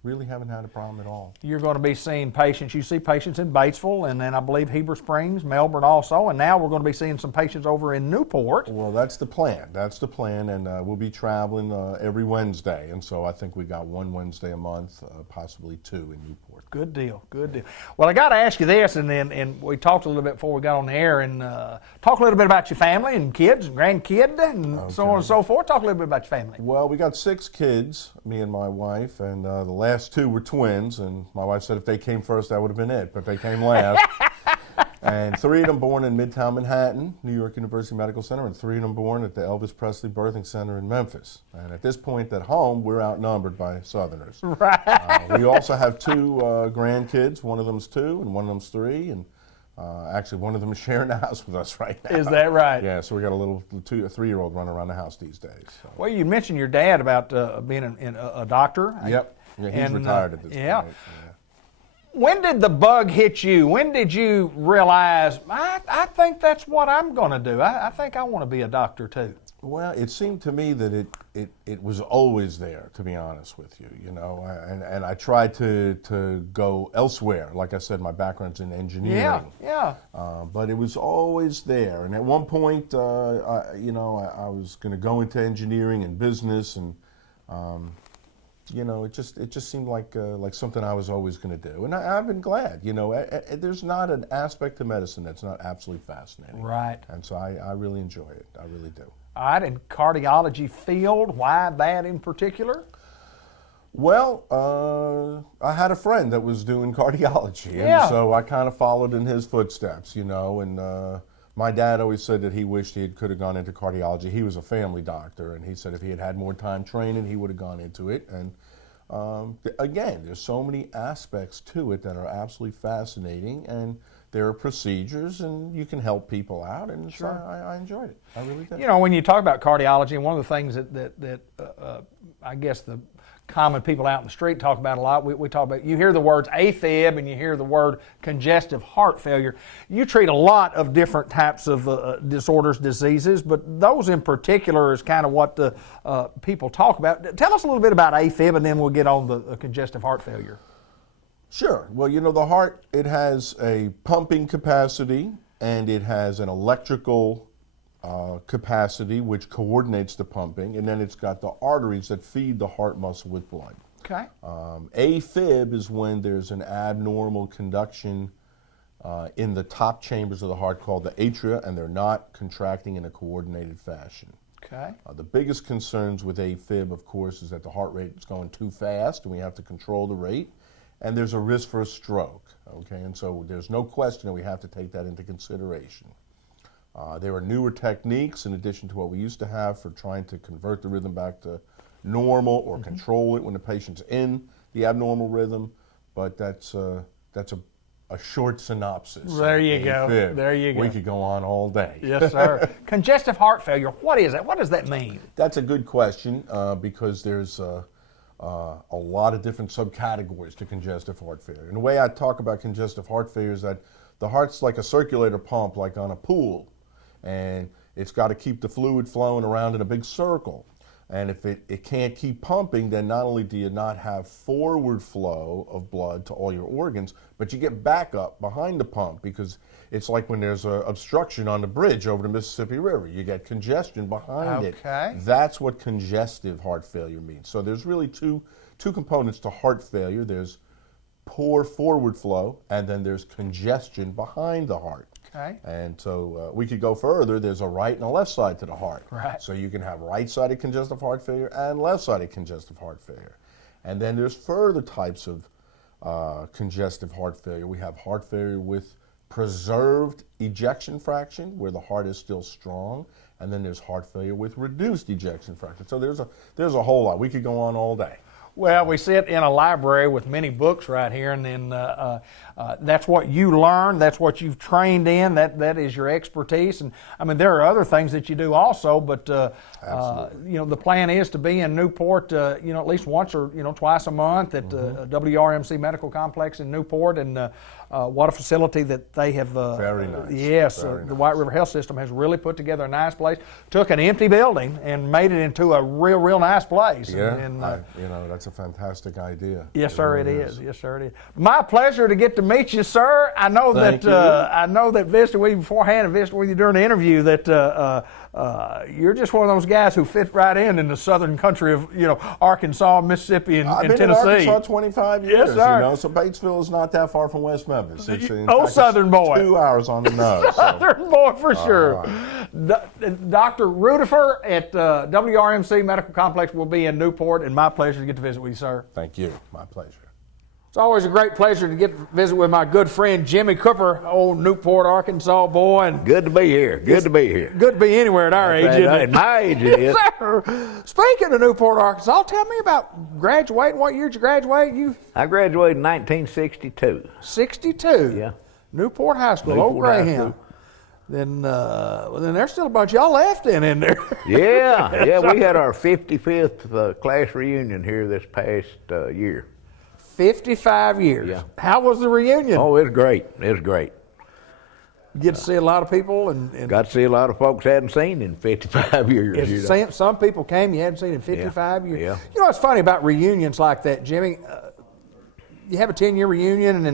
Really haven't had a problem at all. You're going to be seeing patients. You see patients in Batesville, and then I believe Heber Springs, Melbourne also, and now we're going to be seeing some patients over in Newport. Well, that's the plan. That's the plan, and we'll be traveling every Wednesday, and so I think we got one Wednesday a month, possibly two in Newport. Good deal, good deal. Well, I got to ask you this, and we talked a little bit before we got on the air, and talk a little bit about your family and kids and grandkid and so on and so forth. Talk a little bit about your family. Well, we got 6 kids, me and my wife, and the last 2 were twins, and my wife said if they came first, that would have been it, but they came last. And 3 of them born in Midtown Manhattan, New York University Medical Center, and 3 of them born at the Elvis Presley Birthing Center in Memphis. And at this point at home, we're outnumbered by Southerners. Right. We also have 2 grandkids. One of them's 2, and one of them's 3, and actually one of them is sharing the house with us right now. Is that right? Yeah, so we got a little 3-year-old running around the house these days. So. Well, you mentioned your dad about being a doctor. Yep. Yeah, he's And, retired at this yeah. point. Yeah. When did the bug hit you? When did you realize, I think that's what I'm going to do? I think I want to be a doctor too. Well, it seemed to me that it was always there, to be honest with you, you know, and I tried to go elsewhere. Like I said, my background's in engineering. Yeah. But it was always there. And at one point, I was going to go into engineering and business, and you know, it just seemed like something I was always going to do. And I've been glad. You know, there's not an aspect to medicine that's not absolutely fascinating. Right. And so I really enjoy it. I really do. All right, in cardiology field, why that in particular? Well, I had a friend that was doing cardiology, Yeah. and so I kind of followed in his footsteps, you know, and my dad always said that he wished he could have gone into cardiology. He was a family doctor, and he said if he had had more time training, he would have gone into it. And again, there's so many aspects to it that are absolutely fascinating, and there are procedures, and you can help people out, and so I enjoyed it. I really did. You know, when you talk about cardiology, one of the things that I guess the common people out in the street talk about a lot, we talk about, you hear the words AFib and you hear the word congestive heart failure. You treat a lot of different types of disorders, diseases, but those in particular is kind of what the people talk about. Tell us a little bit about AFib, and then we'll get on the congestive heart failure. Sure. Well, you know, the heart, it has a pumping capacity, and it has an electrical capacity which coordinates the pumping, and then it's got the arteries that feed the heart muscle with blood. Okay. AFib is when there's an abnormal conduction in the top chambers of the heart called the atria, and they're not contracting in a coordinated fashion. Okay. The biggest concerns with AFib, of course, is that the heart rate is going too fast, and we have to control the rate. And there's a risk for a stroke, okay? And so there's no question that we have to take that into consideration. There are newer techniques in addition to what we used to have for trying to convert the rhythm back to normal or control it when the patient's in the abnormal rhythm, but that's a short synopsis. There you of go. AFib. There you go. We could go on all day. Yes, sir. Congestive heart failure, what is that? What does that mean? That's a good question because there's a lot of different subcategories to congestive heart failure. And the way I talk about congestive heart failure is that the heart's like a circulator pump, like on a pool, and it's got to keep the fluid flowing around in a big circle. And if it can't keep pumping, then not only do you not have forward flow of blood to all your organs, but you get backup behind the pump, because it's like when there's an obstruction on the bridge over the Mississippi River. You get congestion behind it. Okay. That's what congestive heart failure means. So there's really two components to heart failure. There's poor forward flow, and then there's congestion behind the heart. Okay. And so we could go further. There's a right and a left side to the heart. Right. So you can have right-sided congestive heart failure and left-sided congestive heart failure. And then there's further types of congestive heart failure. We have heart failure with preserved ejection fraction, where the heart is still strong, and then there's heart failure with reduced ejection fraction. So there's a whole lot. We could go on all day. Well, we sit in a library with many books right here, and then that's what you learn, that's what you've trained in, that is your expertise. And I mean, there are other things that you do also, but you know, the plan is to be in Newport, you know, at least once or twice a month at WRMC Medical Complex in Newport, and what a facility that they have. Very nice. Yes, Very the nice. White River Health System has really put together a nice place. Took an empty building and made it into a real nice place. Yeah, And, that's a fantastic idea. yes, sir, it is. Yes, sir, it is. My pleasure to get to meet you, sir. I know Thank you. I know that visited with you beforehand and visited with you during the interview that you're just one of those guys who fit right in the southern country of Arkansas, Mississippi, and, I've and been Tennessee. in Arkansas 25 years. Yes, sir. So Batesville is not that far from West Memphis. It's, in Oh, fact, Southern boy. 2 hours on the nose. So. Southern boy for sure. right. Dr. Rudifer at WRMC Medical Complex will be in Newport, and my pleasure to get to visit with you, sir. Thank you. My pleasure. It's always a great pleasure to get to visit with my good friend Jimmy Cooper, old Newport, Arkansas boy. And Good to be here. Good to be here. good to be anywhere at our age, isn't it? At my age it is. Yes, sir. Speaking of Newport, Arkansas, tell me about graduating. What year did you graduate? You I graduated in 1962. 62. Yeah. Newport High School, Newport old High Graham. School. Then there's still a bunch of y'all left in there. Yeah, we had our 55th class reunion here this past year. 55 years. Yeah. How was the reunion? Oh, it's great. It's great. Get to see a lot of people and Got to see a lot of folks I hadn't seen in 55 years. Yes, you know. some people came you hadn't seen in 55 years. Yeah. You know what's funny about reunions like that, Jimmy? You have a 10-year reunion, and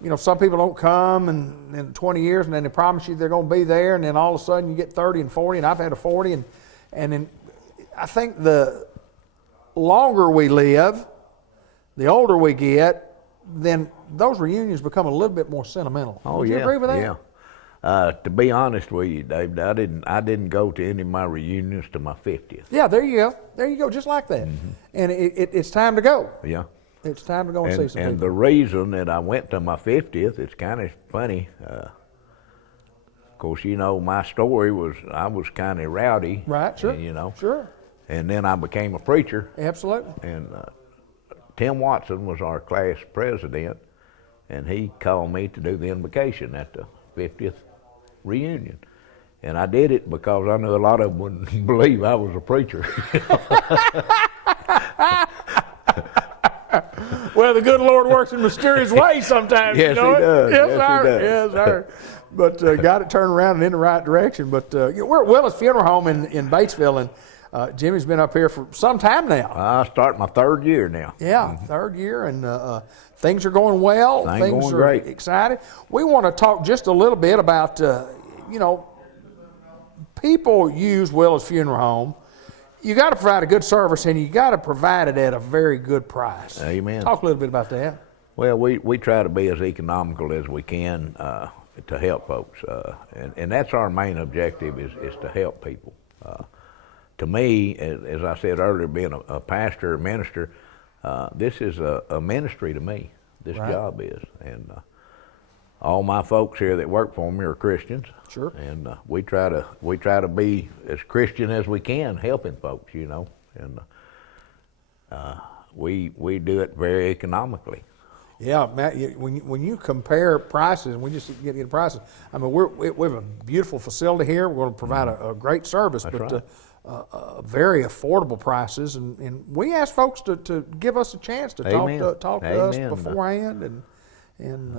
then some people don't come, and in 20 years, and then they promise you they're going to be there, and then all of a sudden you get 30 and 40, and I've had a 40, and then I think the longer we live, the older we get, then those reunions become a little bit more sentimental. Oh, Would yeah. you agree with that? Yeah. To be honest with you, Dave, I didn't go to any of my reunions to my 50th. Yeah, there you go. There you go, just like that. And it's time to go. Yeah. It's time to go and see some And people. the reason that I went to my 50th, it's kind of funny. Of course, my story was I was kind of rowdy. Right, sure. And, Sure. And then I became a preacher. Absolutely. And Tim Watson was our class president, and he called me to do the invocation at the 50th reunion. And I did it because I knew a lot of them wouldn't believe I was a preacher. Well, the good Lord works in mysterious ways sometimes. Yes, you know he it? does. Yes, Yes, he sir. does. Yes, sir. But got it turned around and in the right direction. But we're at Willis Funeral Home in Batesville, and Jimmy's been up here for some time now. I start my 3rd year now. Yeah, 3rd year, and things are going well. Things going are great. excited. We want to talk just a little bit about, people use Willis Funeral Home. You got to provide a good service, and you got to provide it at a very good price. Amen. Talk a little bit about that. Well, we try to be as economical as we can to help folks, and that's our main objective is to help people. To me, as I said earlier, being a pastor, a minister, this is a ministry to me. This Right. job is, and all my folks here that work for me are Christians. Sure. And we try to be as Christian as we can, helping folks, and we do it very economically. Yeah, Matt. When you compare prices, and we just get prices. I mean, we have a beautiful facility here. We're going to provide a great service, That's but right. very affordable prices. And we ask folks to give us a chance to Amen. talk to us Amen. beforehand and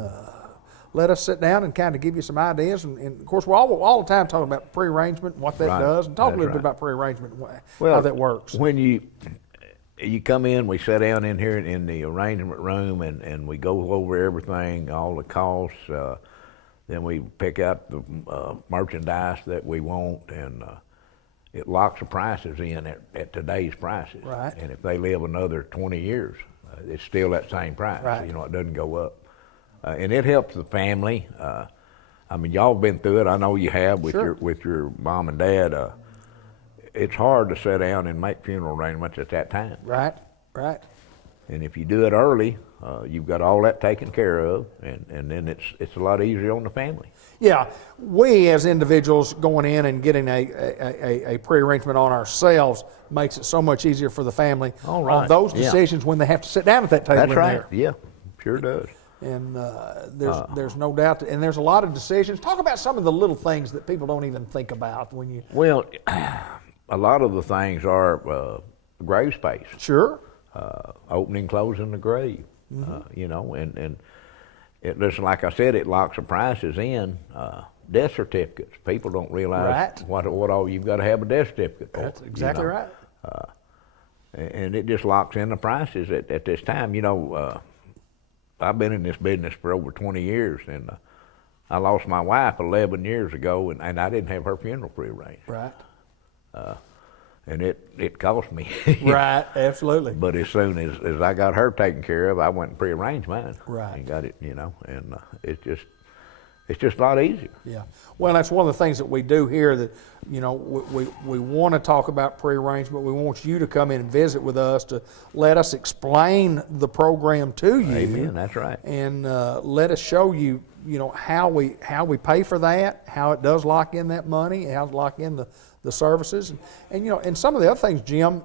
let us sit down and kind of give you some ideas. And of course, we're all the time talking about prearrangement and what that Right. does, and talk a That's little bit right. about prearrangement and how Well, that works. When you come in, we sit down in here in the arrangement room, and we go over everything, all the costs. Then we pick out the merchandise that we want, and it locks the prices in at today's prices. Right. And if they live another 20 years, it's still that same price. Right. It doesn't go up. And it helps the family. I mean, y'all been through it. I know you have with Sure. your mom and dad. It's hard to sit down and make funeral arrangements at that time. Right. And if you do it early, you've got all that taken care of, and then it's a lot easier on the family. Yeah, we as individuals going in and getting a prearrangement on ourselves makes it so much easier for the family All right. on those Yeah. decisions when they have to sit down at that table. That's in right. there. Yeah, sure does. And there's no doubt, and there's a lot of decisions. Talk about some of the little things that people don't even think about when you. Well, a lot of the things are grave space, Sure. opening, closing the grave, Mm-hmm. and listen, like I said, it locks the prices in. Death certificates. People don't realize what all you've got to have a death certificate for. That's exactly right. And it just locks in the prices at this time. I've been in this business for over 20 years, and I lost my wife 11 years ago, and I didn't have her funeral prearranged. Right. And it cost me. Right, absolutely. But as soon as I got her taken care of, I went and prearranged mine. Right. And got it, and it's just a lot easier. Yeah. Well, that's one of the things that we do here that, we want to talk about prearrangement. We want you to come in and visit with us to let us explain the program to you. Amen, that's right. And let us show you, how we pay for that, how it does lock in that money, how it lock in the services. And some of the other things, Jim,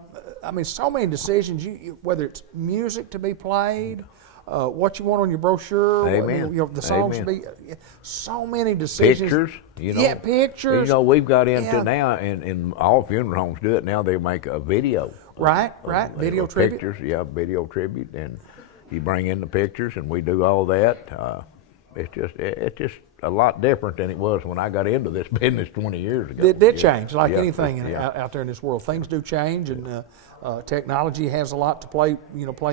so many decisions, whether it's music to be played, what you want on your brochure, Amen. The songs Amen. to be, so many decisions. Pictures, Yeah, pictures. We've got into now, and all funeral homes do it now. They make a video. Right. Video tribute. Pictures, video tribute, and you bring in the pictures, and we do all that. It's just a lot different than it was when I got into this business 20 years ago. It did change, like Yeah. anything Yeah. out there in this world. Things do change, and technology has a lot to play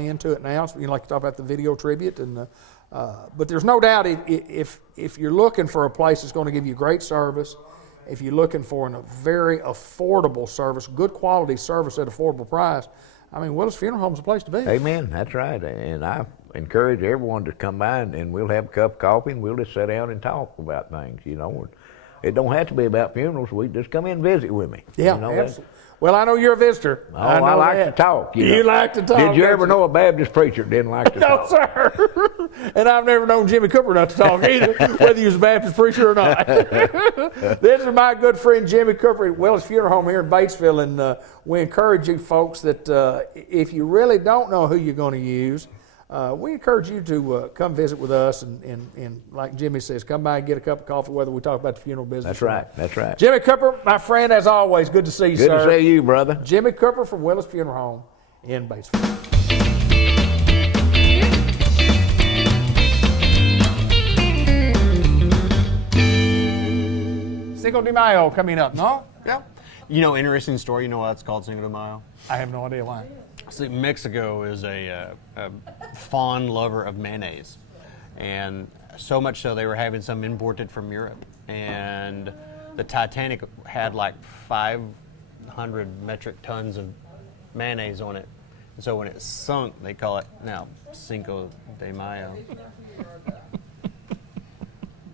into it now. So, like you talk about the video tribute, and but there's no doubt if you're looking for a place that's going to give you great service, if you're looking for a very affordable service, good quality service at affordable price, Willis Funeral Home's a place to be. Amen. That's right. And I encourage everyone to come by, and we'll have a cup of coffee, and we'll just sit down and talk about things. It don't have to be about funerals. We just come in and visit with me. Yeah, absolutely. Well, I know you're a visitor. Oh, I like to talk. You like to talk. Did you ever don't know a Baptist preacher that didn't like to No, talk? sir. And I've never known Jimmy Cooper not to talk either, whether he was a Baptist preacher or not. This is my good friend Jimmy Cooper at Willis Funeral Home here in Batesville, and we encourage you folks that if you really don't know who you're going to use, we encourage you to come visit with us, and like Jimmy says, come by and get a cup of coffee, whether we talk about the funeral business. That's or right. not. That's right. Jimmy Cooper, my friend, as always, good to see you, Good sir. to see you, brother. Jimmy Cooper from Willis Funeral Home in Batesville. Cinco de Mayo coming up, no? Yeah. Interesting story. You know why it's called Cinco de Mayo? I have no idea why. See, Mexico is a fond lover of mayonnaise, and so much so they were having some imported from Europe, and the Titanic had like 500 metric tons of mayonnaise on it. And so when it sunk, they call it now Cinco de Mayo.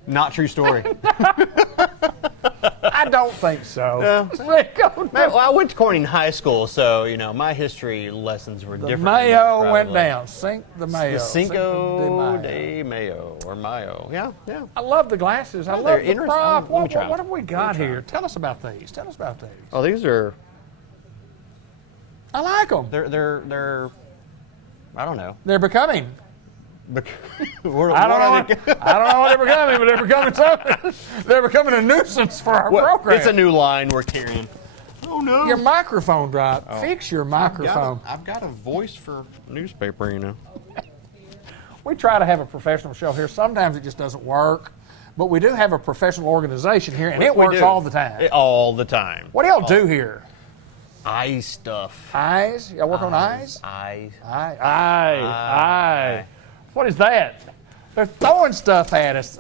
Not true story. I don't think so. Well, I went to Corning High School, so my history lessons were The different. Mayo went down. Sink the Mayo. The Cinco de de Mayo or Mayo. Yeah. I love the glasses. I Oh, love they're the interesting. prop. Let me try What them. have we got here? Tell us about these. Oh, these are I like them. they're I don't know. They're becoming. What I don't are know. they- I don't know what they're becoming, but they're becoming something. They're becoming a nuisance for our Well, program. it's a new line we're carrying. Oh no! Your microphone dropped. Fix your microphone. I've got a voice for newspaper, We try to have a professional show here. Sometimes it just doesn't work, but we do have a professional organization here, and it We works do. all the time. All the time. What do y'all do here? Eye stuff. Eyes? Y'all work on eyes? Eyes. Eye. What is that? They're throwing stuff at us.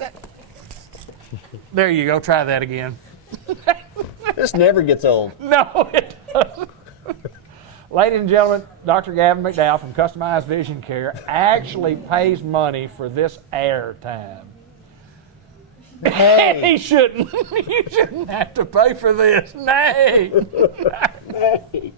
There you go. Try that again. This never gets old. No, it doesn't. Ladies and gentlemen, Dr. Gavin McDowell from Customized Vision Care actually pays money for this airtime. Hey. He shouldn't. You shouldn't have to pay for this. Nay. Nay.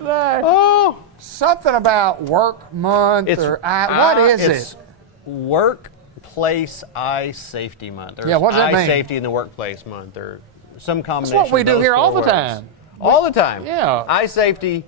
Oh, something about work month or what is it's it? Workplace Eye Safety Month. There's Yeah, what does that Eye mean? Safety in the Workplace Month, or some That's combination. what we of do those here all four the words. time. All the time. Yeah. Eye safety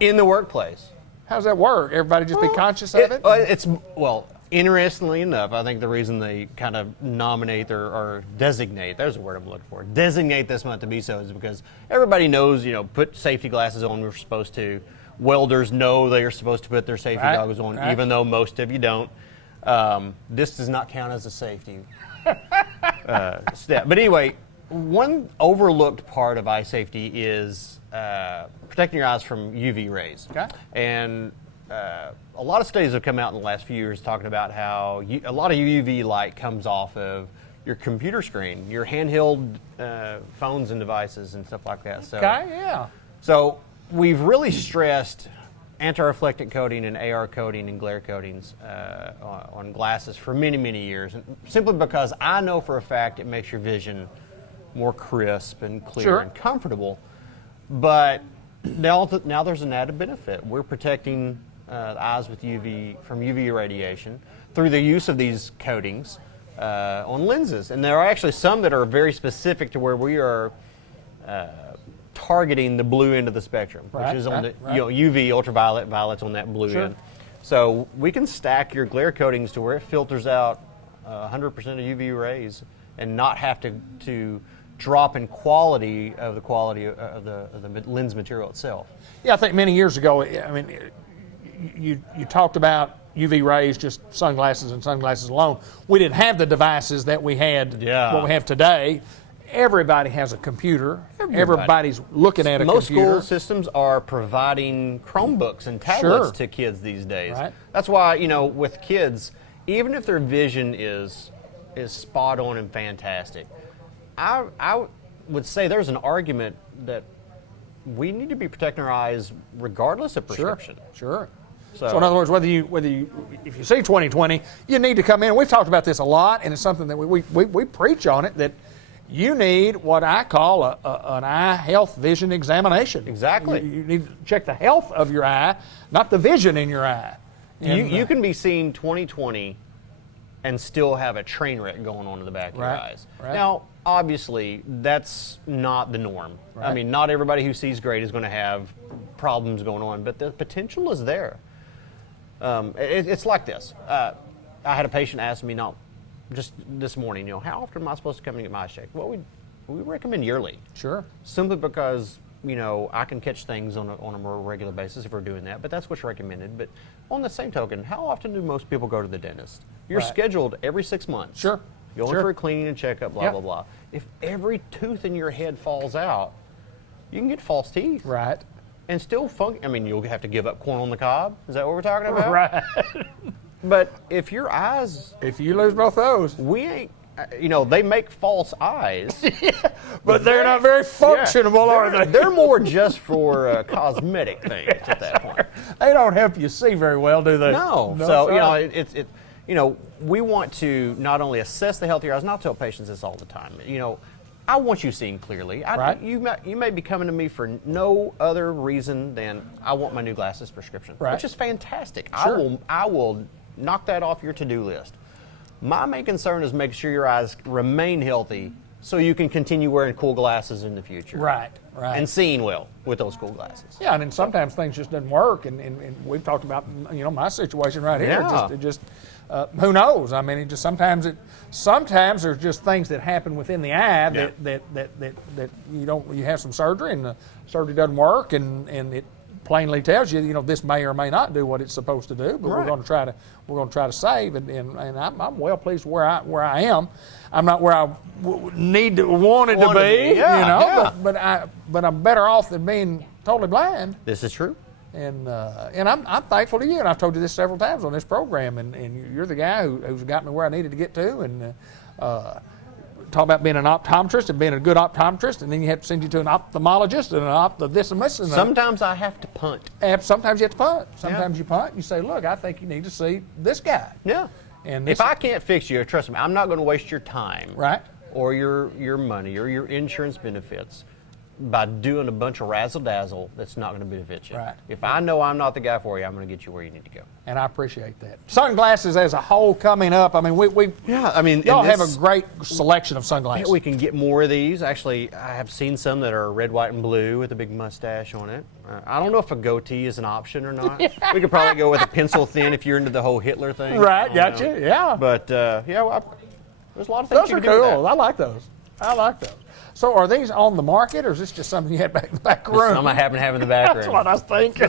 in the workplace. How's that work? Everybody just be conscious of it? Interestingly enough, I think the reason they kind of nominate or designate, there's a word I'm looking for, designate this month to be so is because everybody knows, put safety glasses on, we're supposed to. Welders know they are supposed to put their safety goggles on, right. even though most of you don't. This does not count as a safety step. But anyway, one overlooked part of eye safety is protecting your eyes from UV rays. Okay. And a lot of studies have come out in the last few years talking about how a lot of UV light comes off of your computer screen, your handheld phones and devices and stuff like that. So, Okay, yeah. So we've really stressed anti-reflectant coating and AR coating and glare coatings on glasses for many, many years, and simply because I know for a fact it makes your vision more crisp and clear Sure. and comfortable. But now there's an added benefit. We're protecting the eyes with from UV irradiation through the use of these coatings on lenses. And there are actually some that are very specific to where we are targeting the blue end of the spectrum, Right, which is on right, the UV, ultraviolet, violet's on that blue Sure. end. So we can stack your glare coatings to where it filters out 100% of UV rays and not have to drop in quality of the lens material itself. Yeah, I think many years ago, I mean, you talked about UV rays, just sunglasses and sunglasses alone. We didn't have the devices that we had, what we have today. Everybody has a computer. Everybody's looking at a Most computer. school systems are providing Chromebooks and tablets Sure. to kids these days. Right. That's why, with kids, even if their vision is spot on and fantastic, I would say there's an argument that we need to be protecting our eyes regardless of prescription. Sure. So, So in other words, whether you if you see 20/20, you need to come in. We've talked about this a lot, and it's something that we preach on it, that you need what I call an eye health vision examination. Exactly. You need to check the health of your eye, not the vision in your eye. And, you can be seeing 20/20 and still have a train wreck going on in the back of your Right, eyes. right. Now, obviously, that's not the norm. I Right. mean, not everybody who sees great is going to have problems going on, but the potential is there. It's like this. I had a patient ask me just this morning, how often am I supposed to come and get my eyes checked? Well, we recommend yearly. Sure. Simply because, I can catch things on a more regular basis if we're doing that, but that's what's recommended. But on the same token, how often do most people go to the dentist? You're Right. scheduled every 6 months. Sure. Going Sure. for a cleaning and checkup, blah, Yep. blah, blah. If every tooth in your head falls out, you can get false teeth. Right. And still you'll have to give up corn on the cob. Is that what we're talking about? Right. But if your eyes, If you lose both those, we ain't, they make false eyes. but they're not very functionable, are they? They're more just for cosmetic things at that point. They don't help you see very well, do they? No. That's So, right. we want to not only assess the health of your eyes, and I'll tell patients this all the time. I want you seeing clearly. Right. You may be coming to me for no other reason than I want my new glasses prescription, Right. which is fantastic. Sure. I will knock that off your to-do list. My main concern is making sure your eyes remain healthy so you can continue wearing cool glasses in the future. Right. Right. And seeing well with those cool glasses. Yeah, and then sometimes things just doesn't work, and we've talked about my situation right here. Yeah. Who knows? I mean, it just sometimes there's just things that happen within the eye that you have some surgery and the surgery doesn't work, and it plainly tells you this may or may not do what it's supposed to do, but Right. we're going to try to save, and I'm well pleased where I am. I'm not where I wanted to be, yeah. but I'm better off than being totally blind. This is true. And I'm thankful to you, and I've told you this several times on this program, and you're the guy who's got me where I needed to get to, and talk about being an optometrist and being a good optometrist, and then you have to send you to an ophthalmologist and this and this. And Sometimes I have to punt. sometimes you have to punt. Sometimes you punt and you say, look, I think you need to see this guy. Yeah. And If I can't fix you, trust me, I'm not going to waste your time. Right. Or your money or your insurance benefits by doing a bunch of razzle-dazzle that's not going to benefit you. Right. If I know I'm not the guy for you, I'm going to get you where you need to go. And I appreciate that. Sunglasses as a whole coming up. I mean, y'all have a great selection of sunglasses. We can get more of these. Actually, I have seen some that are red, white, and blue with a big mustache on it. I don't know if a goatee is an option or not. We could probably go with a pencil thin if you're into the whole Hitler thing. Right, I don't gotcha, know. yeah. But, there's a lot of things Those you are can do with cool. that. I like those. I like those. So are these on the market, or is this just something you had back in the back room? Some I happen to have in the back That's room. what I was thinking.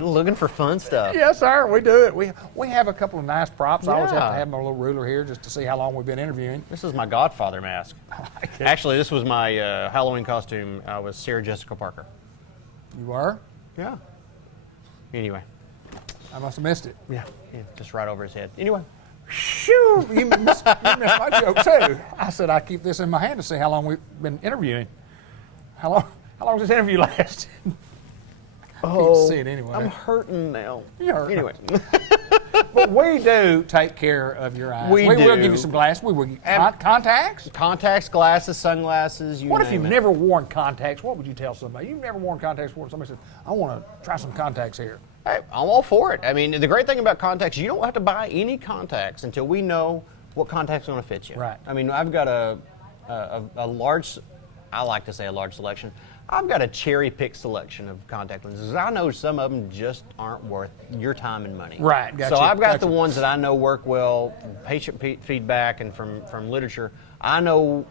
Looking for fun stuff. Yes, sir. We do it. We have a couple of nice props. I always have Yeah. to have my little ruler here just to see how long we've been interviewing. This is my Godfather mask. Actually, this was my Halloween costume. I was Sarah Jessica Parker. You were? Yeah. Anyway. I must have missed it. Yeah. Just right over his head. Anyway. Shoo! You missed my joke too. I said I keep this in my hand to see how long we've been interviewing. How long does this interview last? I can't see it anyway. I'm hurting now. You're hurting. Anyway. But we do take care of your eyes. We will do. give you some glasses. We will give you And- contacts. Contacts, glasses, sunglasses, you What if name you've it. never worn contacts? What would you tell somebody? You've never worn contacts before. Somebody says, I want to try some contacts here. Hey, I'm all for it. I mean, the great thing about contacts, you don't have to buy any contacts until we know what contact's going to fit you. Right. I mean, I've got a large, I like to say a large selection. I've got a cherry-picked selection of contact lenses. I know some of them just aren't worth your time and money. Right, gotcha, So I've got gotcha. the ones that I know work well, from patient feedback and from literature. I know,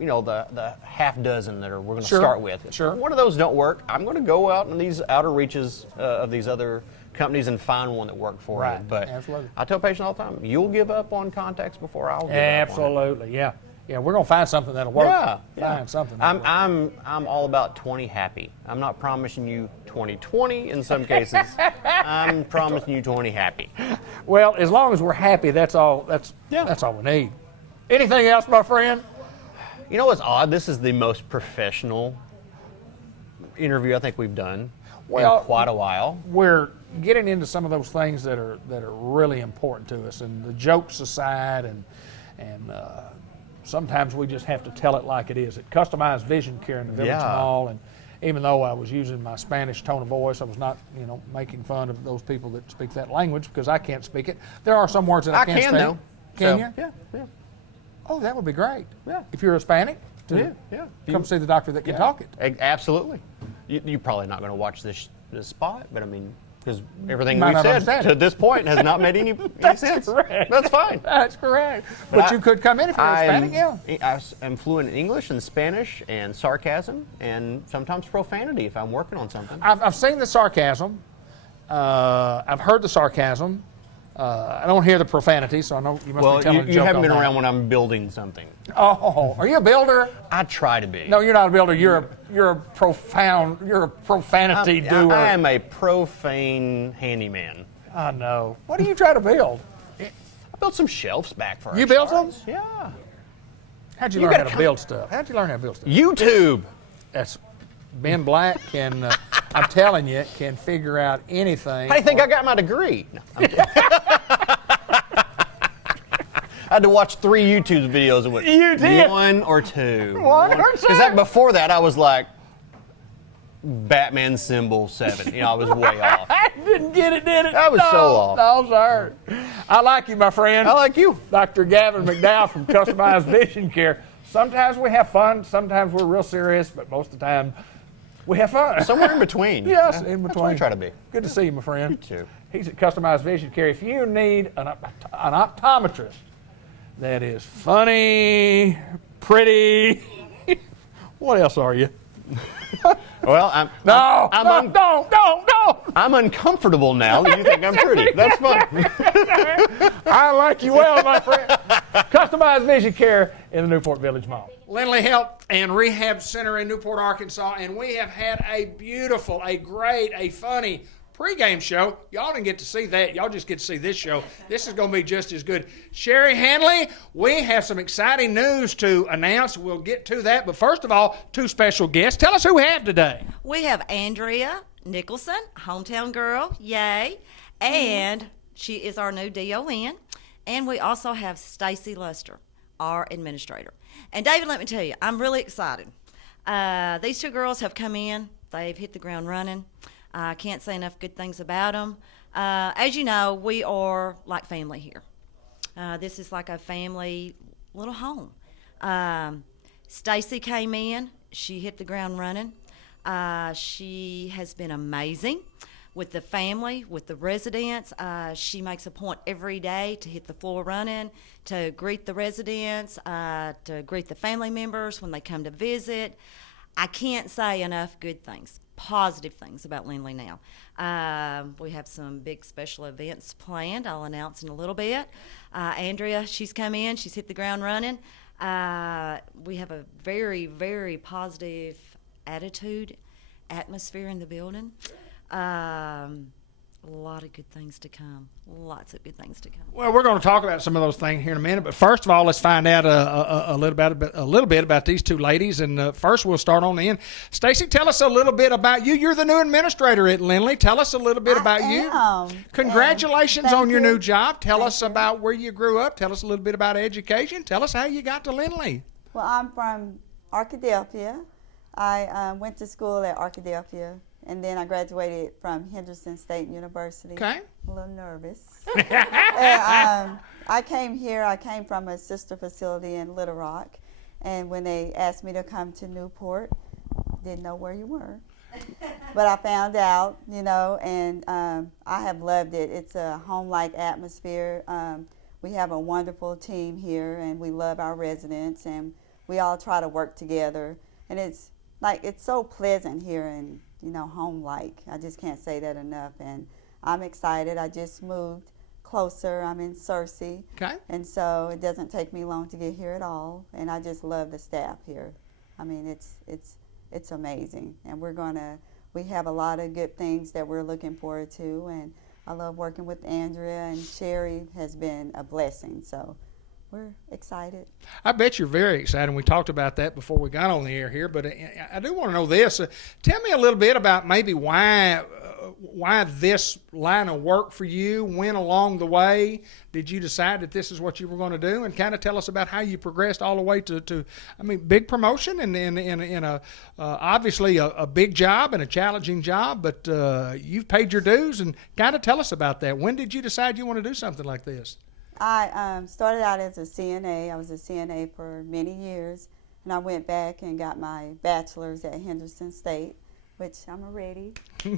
the half dozen that we're going to Sure, start with. sure. If one of those don't work, I'm going to go out in these outer reaches of these other companies and find one that works for Right, me. But absolutely. I tell patients all the time, you'll give up on contacts before I'll give up on it. Absolutely, yeah. Yeah, we're going to find something that'll work. Yeah. Find something that'll work. I'm all about 20 happy. I'm not promising you 2020 in some cases. I'm promising you 20 happy. Well, as long as we're happy, that's all we need. Anything else, my friend? You know what's odd? This is the most professional interview I think we've done in quite a while. We're getting into some of those things that are really important to us, and the jokes aside, and sometimes we just have to tell it like it is. At Customized Vision Care in the Village Yeah. Mall, and even though I was using my Spanish tone of voice, I was not, making fun of those people that speak that language because I can't speak it. There are some words that I can't can speak. though. Can So, you? Yeah. Oh, that would be great. Yeah. If you're Hispanic, Yeah. come see the doctor that can talk it. Absolutely. You're probably not going to watch this spot, but I mean, because everything Might we've not said understand to it. this point has not made any sense. correct. That's fine. That's correct. But you could come in if you're Hispanic, yeah. I'm fluent in English and Spanish and sarcasm and sometimes profanity if I'm working on something. I've seen the sarcasm. I've heard the sarcasm. I don't hear the profanity, so I know you must Well, be telling a you joke haven't on been that. around when I'm building something. Oh, are you a builder? I try to be. No, you're not a builder. You're a profanity doer. I am a profane handyman. I know. What do you try to build? I built some shelves back for our You built them? shards. Yeah. How'd you You learn gotta how to come- build stuff? How'd you learn how to build stuff? YouTube. That's Ben Black can. I'm telling you, can figure out anything. How do you think I got my degree? No, I'm kidding. I had to watch 3 YouTube videos and went, You did? 1 or 2. One or two? Because before that, I was like, Batman symbol 7. I was way off. I didn't get it, did it? I was no, so off. No, sir. I like you, my friend. I like you. Dr. Gavin McDowell from Customized Vision Care. Sometimes we have fun, sometimes we're real serious, but most of the time we have fun. Somewhere in between. Yes, in That's between. where I try to be. Good to see you, my friend. You too. He's at Customized Vision Care. If you need an optometrist that is funny, pretty, what else are you? Well, No, I'm no. I'm uncomfortable now that you think I'm pretty. That's fine. I like you well, my friend. Customized Vision Care in the Newport Village Mall. Lindley Health and Rehab Center in Newport, Arkansas, and we have had a beautiful, a great, a funny pregame show. Y'all didn't get to see that. Y'all just get to see this show. This is going to be just as good. Sherry Hanley, we have some exciting news to announce. We'll get to that. But first of all, 2 special guests. Tell us who we have today. We have Andrea Nicholson, hometown girl, yay, and she is our new DON. And we also have Stacy Luster, our administrator. And David, let me tell you, I'm really excited. These 2 girls have come in. They've hit the ground running. I can't say enough good things about them. As you know, we are like family here. This is like a family little home. Stacy came in. She hit the ground running. She has been amazing with the family, with the residents. She makes a point every day to hit the floor running, to greet the residents, to greet the family members when they come to visit. I can't say enough good things, positive things about Lindley now. We have some big special events planned. I'll announce in a little bit. Andrea, she's come in. She's hit the ground running. We have a very, very positive attitude, atmosphere in the building. A lot of good things to come. Lots of good things to come. Well, we're going to talk about some of those things here in a minute, but first of all, let's find out a little bit about these two ladies. And first, we'll start on the end. Stacy, tell us a little bit about you. You're the new administrator at Lindley. Tell us a little bit about you. Congratulations on your new job. Tell us about where you grew up. Tell us a little bit about education. Tell us how you got to Lindley. Well, I'm from Arkadelphia. I went to school at Arkadelphia. And then I graduated from Henderson State University. Okay. A little nervous. And, I came here. I came from a sister facility in Little Rock. And when they asked me to come to Newport, didn't know where you were. But I found out, and I have loved it. It's a home-like atmosphere. We have a wonderful team here, and we love our residents, and we all try to work together. And it's so pleasant here and home-like. I just can't say that enough. And I'm excited. I just moved closer. I'm in Searcy. Okay. And so it doesn't take me long to get here at all. And I just love the staff here. I mean, it's amazing. And we have a lot of good things that we're looking forward to. And I love working with Andrea, and Sherry has been a blessing. So we're excited. I bet you're very excited. We talked about that before we got on the air here, but I do want to know this. Tell me a little bit about maybe why this line of work for you went along the way. Did you decide that this is what you were going to do? And kind of tell us about how you progressed all the way to big promotion and in a obviously a big job and a challenging job, but you've paid your dues, and kind of tell us about that. When did you decide you want to do something like this? I started out as a CNA. I was a CNA for many years, and I went back and got my bachelor's at Henderson State, which I'm a ready.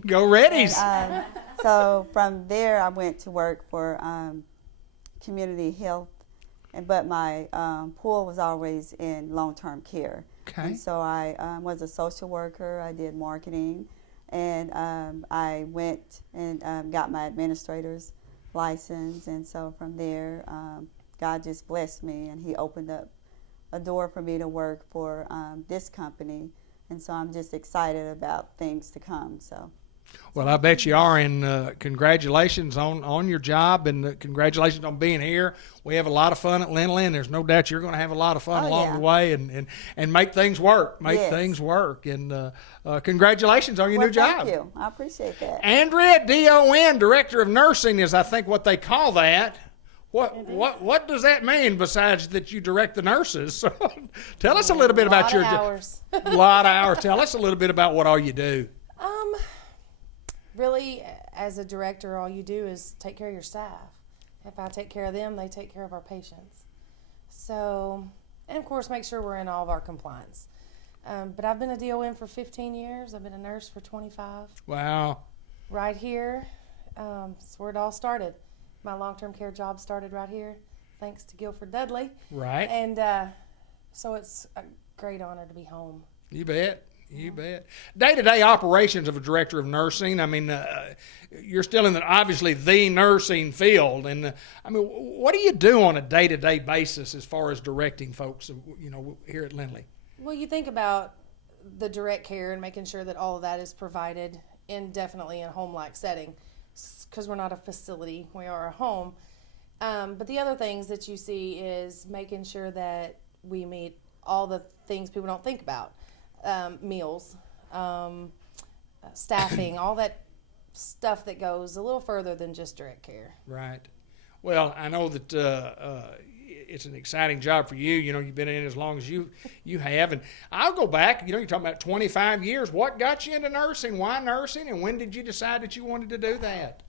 Go Reddies! And, so from there, I went to work for community health, but my pull was always in long-term care. Okay. And so I was a social worker. I did marketing, and I went and got my administrator's license, and so from there God just blessed me, and he opened up a door for me to work for this company, and so I'm just excited about things to come. So Well, I bet you are, and congratulations on your job, and congratulations on being here. We have a lot of fun at Lindley, and there's no doubt you're going to have a lot of fun along the way and make things work. Things work. And congratulations on your new job. Thank you. I appreciate that. Andrea, DON, Director of Nursing, is I think what they call that. What does that mean besides that you direct the nurses? Tell us a little bit about your hours. A lot of hours. Tell us a little bit about what all you do. Really, as a director, all you do is take care of your staff. If I take care of them, they take care of our patients. So, and of course, make sure we're in all of our compliance. But I've been a DON for 15 years. I've been a nurse for 25. Wow. Right here, that's where it all started. My long-term care job started right here, thanks to Guilford Dudley. Right. And so it's a great honor to be home. You bet. You bet. Day-to-day operations of a director of nursing. I mean, you're still in obviously the nursing field, and I mean, what do you do on a day-to-day basis as far as directing folks, here at Lindley? Well, you think about the direct care and making sure that all of that is provided definitely in a home-like setting, because we're not a facility, we are a home. But the other things that you see is making sure that we meet all the things people don't think about. Meals, staffing, all that stuff that goes a little further than just direct care. Right. Well, I know that it's an exciting job for you. You've been in it as long as you have. And I'll go back. You're talking about 25 years. What got you into nursing? Why nursing? And when did you decide that you wanted to do that?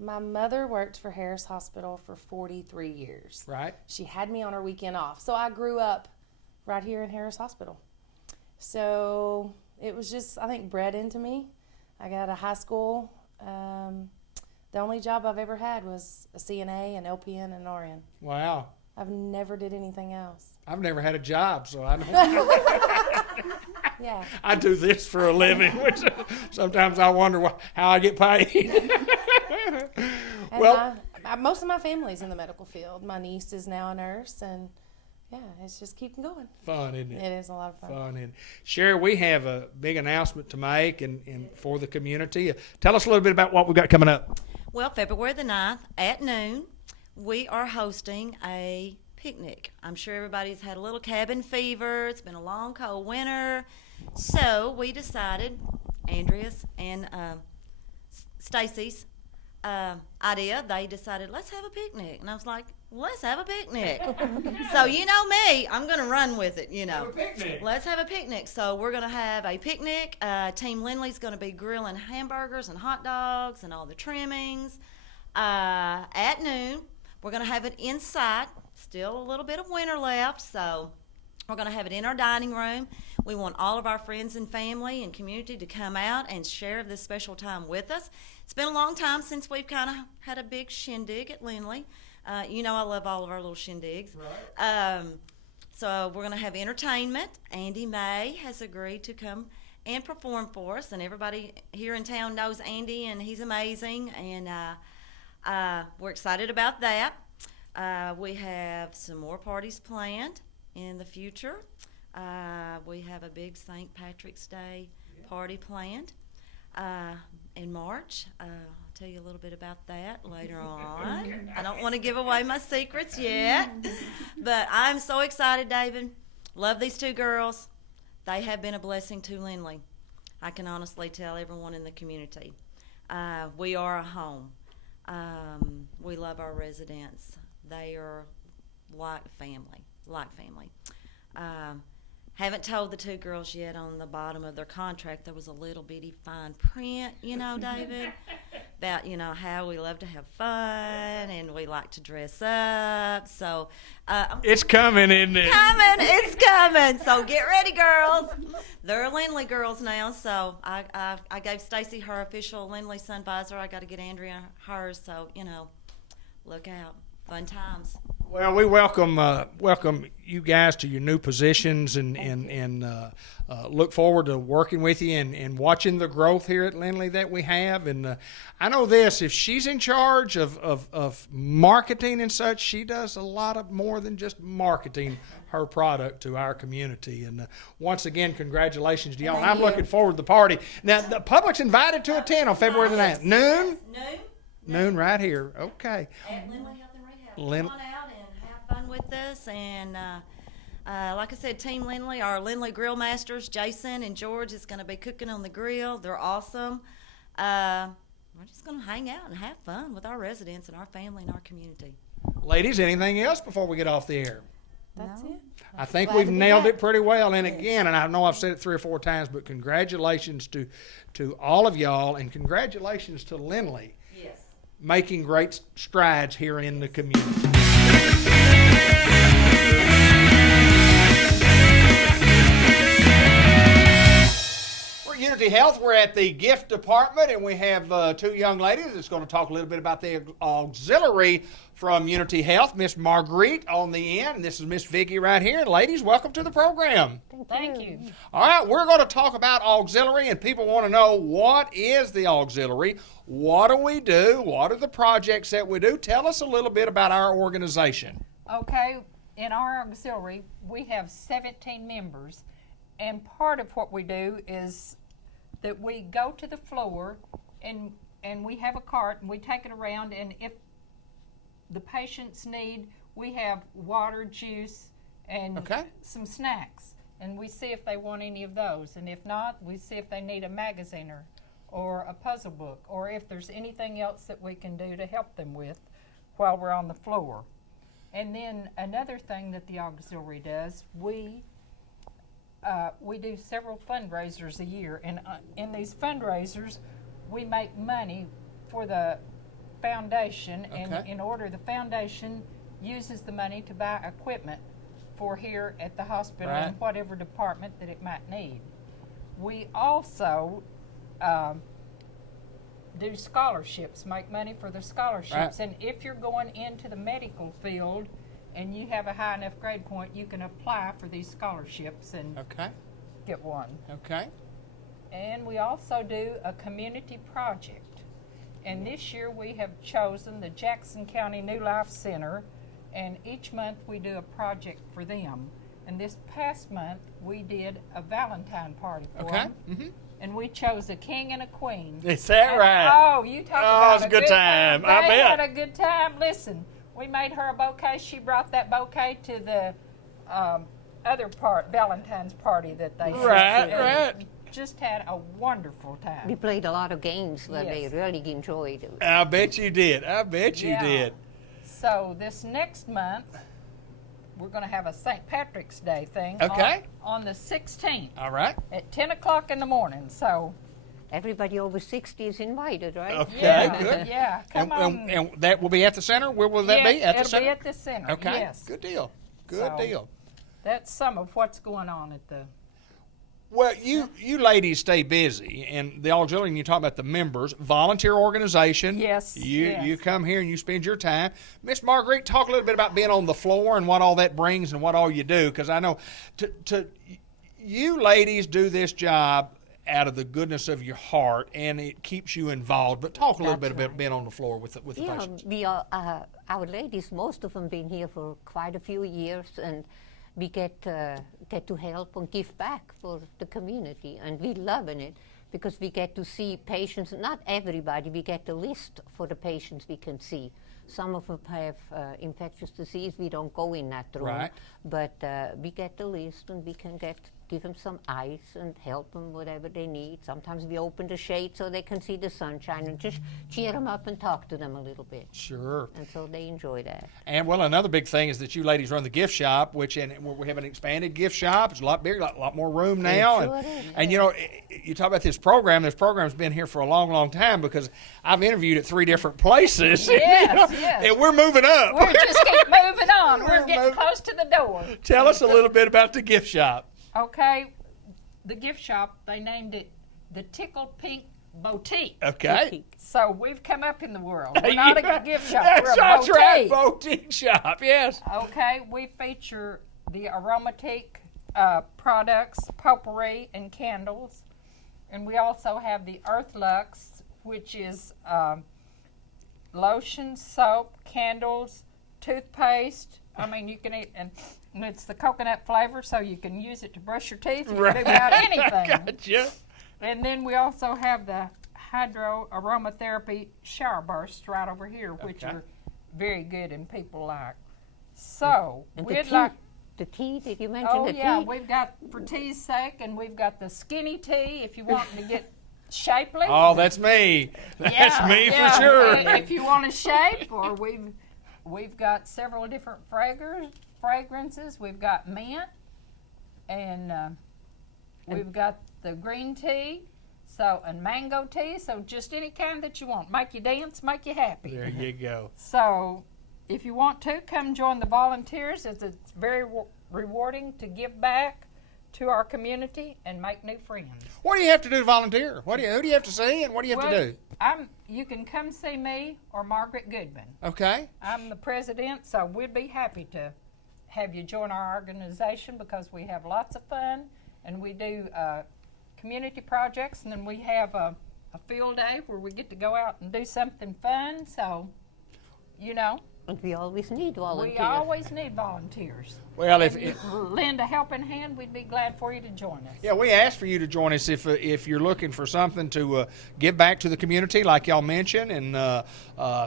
My mother worked for Harris Hospital for 43 years. Right. She had me on her weekend off. So I grew up right here in Harris Hospital. So it was just, I think, bred into me. I got out of high school, The only job I've ever had was a CNA, an LPN, and an RN. Wow. I've never did anything else. I've never had a job, so I don't. Yeah. I do this for a living, which sometimes I wonder how I get paid. And Well, most of my family's in the medical field. My niece is now a nurse, and yeah, it's just keeping going. fun, isn't it? It is a lot of fun. Fun. And Sherry, we have a big announcement to make and for the community. Tell us a little bit about what we've got coming up. Well, February the 9th at noon, we are hosting a picnic. I'm sure everybody's had a little cabin fever. It's been a long, cold winter. So we decided, Andrea's and Stacy's idea, they decided, let's have a picnic. And I was like, let's have a picnic. So you know me, I'm going to run with it, you know. Let's have a picnic. So we're going to have a picnic. Team Lindley's going to be grilling hamburgers and hot dogs and all the trimmings. At noon, we're going to have it inside. Still a little bit of winter left, so we're going to have it in our dining room. We want all of our friends and family and community to come out and share this special time with us. It's been a long time since we've kind of had a big shindig at Lindley. You know I love all of our little shindigs. Right. So we're going to have entertainment. Andy May has agreed to come and perform for us, and everybody here in town knows Andy, and he's amazing, and we're excited about that. We have some more parties planned in the future. We have a big St. Patrick's Day party planned in March. I'll tell you a little bit about that later on. I don't want to give away my secrets yet, but I'm so excited, David. Love these two girls. They have been a blessing to Lindley. I can honestly tell everyone in the community. We are a home. We love our residents. They are like family, Haven't told the two girls yet on the bottom of their contract. There was a little bitty fine print, you know, David, about, you know, how we love to have fun and we like to dress up. So It's coming, isn't it? It's coming. So get ready, girls. They're Lindley girls now. So I gave Stacy her official Lindley Sun Visor. I got to get Andrea hers. So, you know, look out. Fun times. Well, we welcome you guys to your new positions and look forward to working with you and watching the growth here at Lindley that we have. And I know this, if she's in charge of marketing and such, she does a lot of more than just marketing her product to our community. And once again, congratulations to y'all. Thank I'm you. looking forward to the party. Now, the public's invited to attend on February the 9th. Noon? Noon right here. Okay. At Lindley Health and Rehab. Lin- Come on out and have fun with us. And like I said, Team Lindley, our Lindley Grill Masters, Jason and George, is going to be cooking on the grill. They're awesome. We're just going to hang out and have fun with our residents and our family and our community. Ladies, anything else before we get off the air? That's it. I think Glad we've to be nailed back. it pretty well. And again, and I know I've said it 3 or 4 times, but congratulations to all of y'all, and congratulations to Lindley Yes. making great strides here in the community. We're at Unity Health. We're at the gift department, and we have 2 young ladies that's going to talk a little bit about the auxiliary from Unity Health. Miss Marguerite on the end, and this is Miss Vicki right here. And ladies, welcome to the program. Thank you. All right, we're going to talk about auxiliary, and people want to know, what is the auxiliary? What do we do? What are the projects that we do? Tell us a little bit about our organization. Okay, in our auxiliary, we have 17 members, and part of what we do is that we go to the floor and we have a cart and we take it around, and if the patients need, we have water, juice, and Okay. some snacks, and we see if they want any of those, and if not, we see if they need a magazine or a puzzle book, or if there's anything else that we can do to help them with while we're on the floor. And then another thing that the auxiliary does, we do several fundraisers a year, and in these fundraisers, we make money for the foundation, and Okay. in order, the foundation uses the money to buy equipment for here at the hospital Right. in whatever department that it might need. We also do scholarships, make money for the scholarships. And if you're going into the medical field and you have a high enough grade point, you can apply for these scholarships and get one. Okay. And we also do a community project. And this year we have chosen the Jackson County New Life Center, and each month we do a project for them. And this past month we did a Valentine party for them. And we chose a king and a queen. Is that right? Oh, you talk about it's a good time. I They bet. had a good time. Listen, we made her a bouquet. She brought that bouquet to the other Valentine's party that they had. Right. Just had a wonderful time. We played a lot of games that Yes. they really enjoyed. I bet you did. I bet you Yeah. did. So this next month, we're going to have a St. Patrick's Day thing. Okay. On the 16th All right. at 10 o'clock in the morning. So Everybody over 60 is invited, right? Okay, yeah, good. yeah, come on. And that will be at the center? Where will that be? At the it'll center? be at the center. Okay. Yes. Good deal. Good So- deal. That's some of what's going on at the. Well, you ladies stay busy, and the auxiliary, and you talk about the members, volunteer organization. Yes, You yes. come here and you spend your time. Miss Marguerite, talk a little bit about being on the floor and what all that brings and what all you do, because I know you ladies do this job out of the goodness of your heart, and it keeps you involved. But talk a little bit about being on the floor with the patients. We are, our ladies, most of them been here for quite a few years, and we get to help and give back for the community, and we loving it because we get to see patients. Not everybody, we get a list for the patients we can see. Some of them have infectious disease. We don't go in that room, Right. but we get the list, and we can give them some ice and help them whatever they need. Sometimes we open the shade so they can see the sunshine and just cheer them up and talk to them a little bit. Sure. And so they enjoy that. And well, another big thing is that you ladies run the gift shop, which we have an expanded gift shop. It's a lot bigger, a lot more room now. sure and, is. and you know, you talk about this program. This program's been here for a long, long time because I've interviewed at 3 different places. Yes, yes. And we're moving up. We're just keep moving on. We're We're getting moving- close to the door. Tell us a little bit about the gift shop. Okay, the gift shop, they named it the Tickle Pink Boutique. Okay. So we've come up in the world. We're not a gift shop, That's we're a right, boutique. right, boutique shop, yes. Okay, we feature the aromatic products, potpourri, and candles. And we also have the Earth Lux, which is lotion, soap, candles, toothpaste. I mean, you can eat, and it's the coconut flavor, so you can use it to brush your teeth. You can do about anything. Gotcha. And then we also have the hydro aromatherapy shower bursts right over here, which are very good and people like. So And we'd like. the tea, did you mention Oh the yeah, tea? we've got for tea's sake, and we've got the skinny tea if you want to get shapely. Oh, that's me. That's Yeah, me yeah. for sure. If you want to shape, or we've got several different fragrances. We've got mint, and we've got the green tea, and mango tea. So just any kind that you want. Make you dance, make you happy. There you go. So if you want to, come join the volunteers. It's very rewarding to give back to our community and make new friends. What do you have to do to volunteer? Who do you have to see, and what do you have to do? You can come see me or Margaret Goodman. Okay. I'm the president, so we'd be happy to have you join our organization because we have lots of fun, and we do community projects, and then we have a field day where we get to go out and do something fun. So, you know, And we always need volunteers. we always need volunteers. Well, If you lend a helping hand, we'd be glad for you to join us. Yeah, we asked for you to join us if you're looking for something to give back to the community, like y'all mentioned, and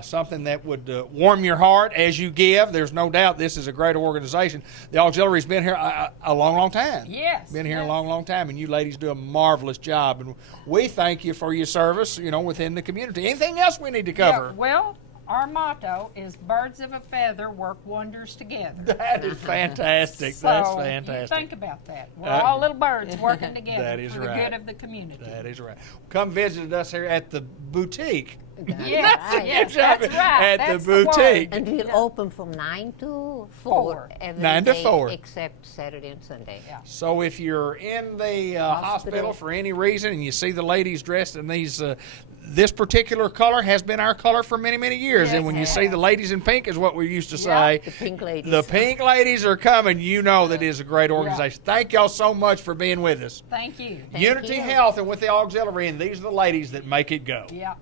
something that would warm your heart as you give. There's no doubt this is a great organization. The auxiliary's been here a long, long time. Yes. Been here a yes. long, long time, and you ladies do a marvelous job. And we thank you for your service, within the community. Anything else we need to cover? Yeah, well, our motto is birds of a feather work wonders together. That is fantastic. So That's you fantastic. think about that. We're all little birds working That together is for the right. good of the community. That is right. Come visit us here at the boutique. Yes, yes, that's right. At That's the word. boutique. And we'll open from 9 to 4 every 9 to day 4. except Saturday and Sunday. Yeah. So if you're in the hospital for any reason and you see the ladies dressed in these this particular color has been our color for many, many years. Yes, And when you it see the has. ladies in pink is what we used to Yeah, say. the pink ladies. The pink ladies are coming. You know that is a great organization. Thank y'all so much for being with us. Thank you. Unity you. Health and with the auxiliary, and these are the ladies that make it go. Yeah.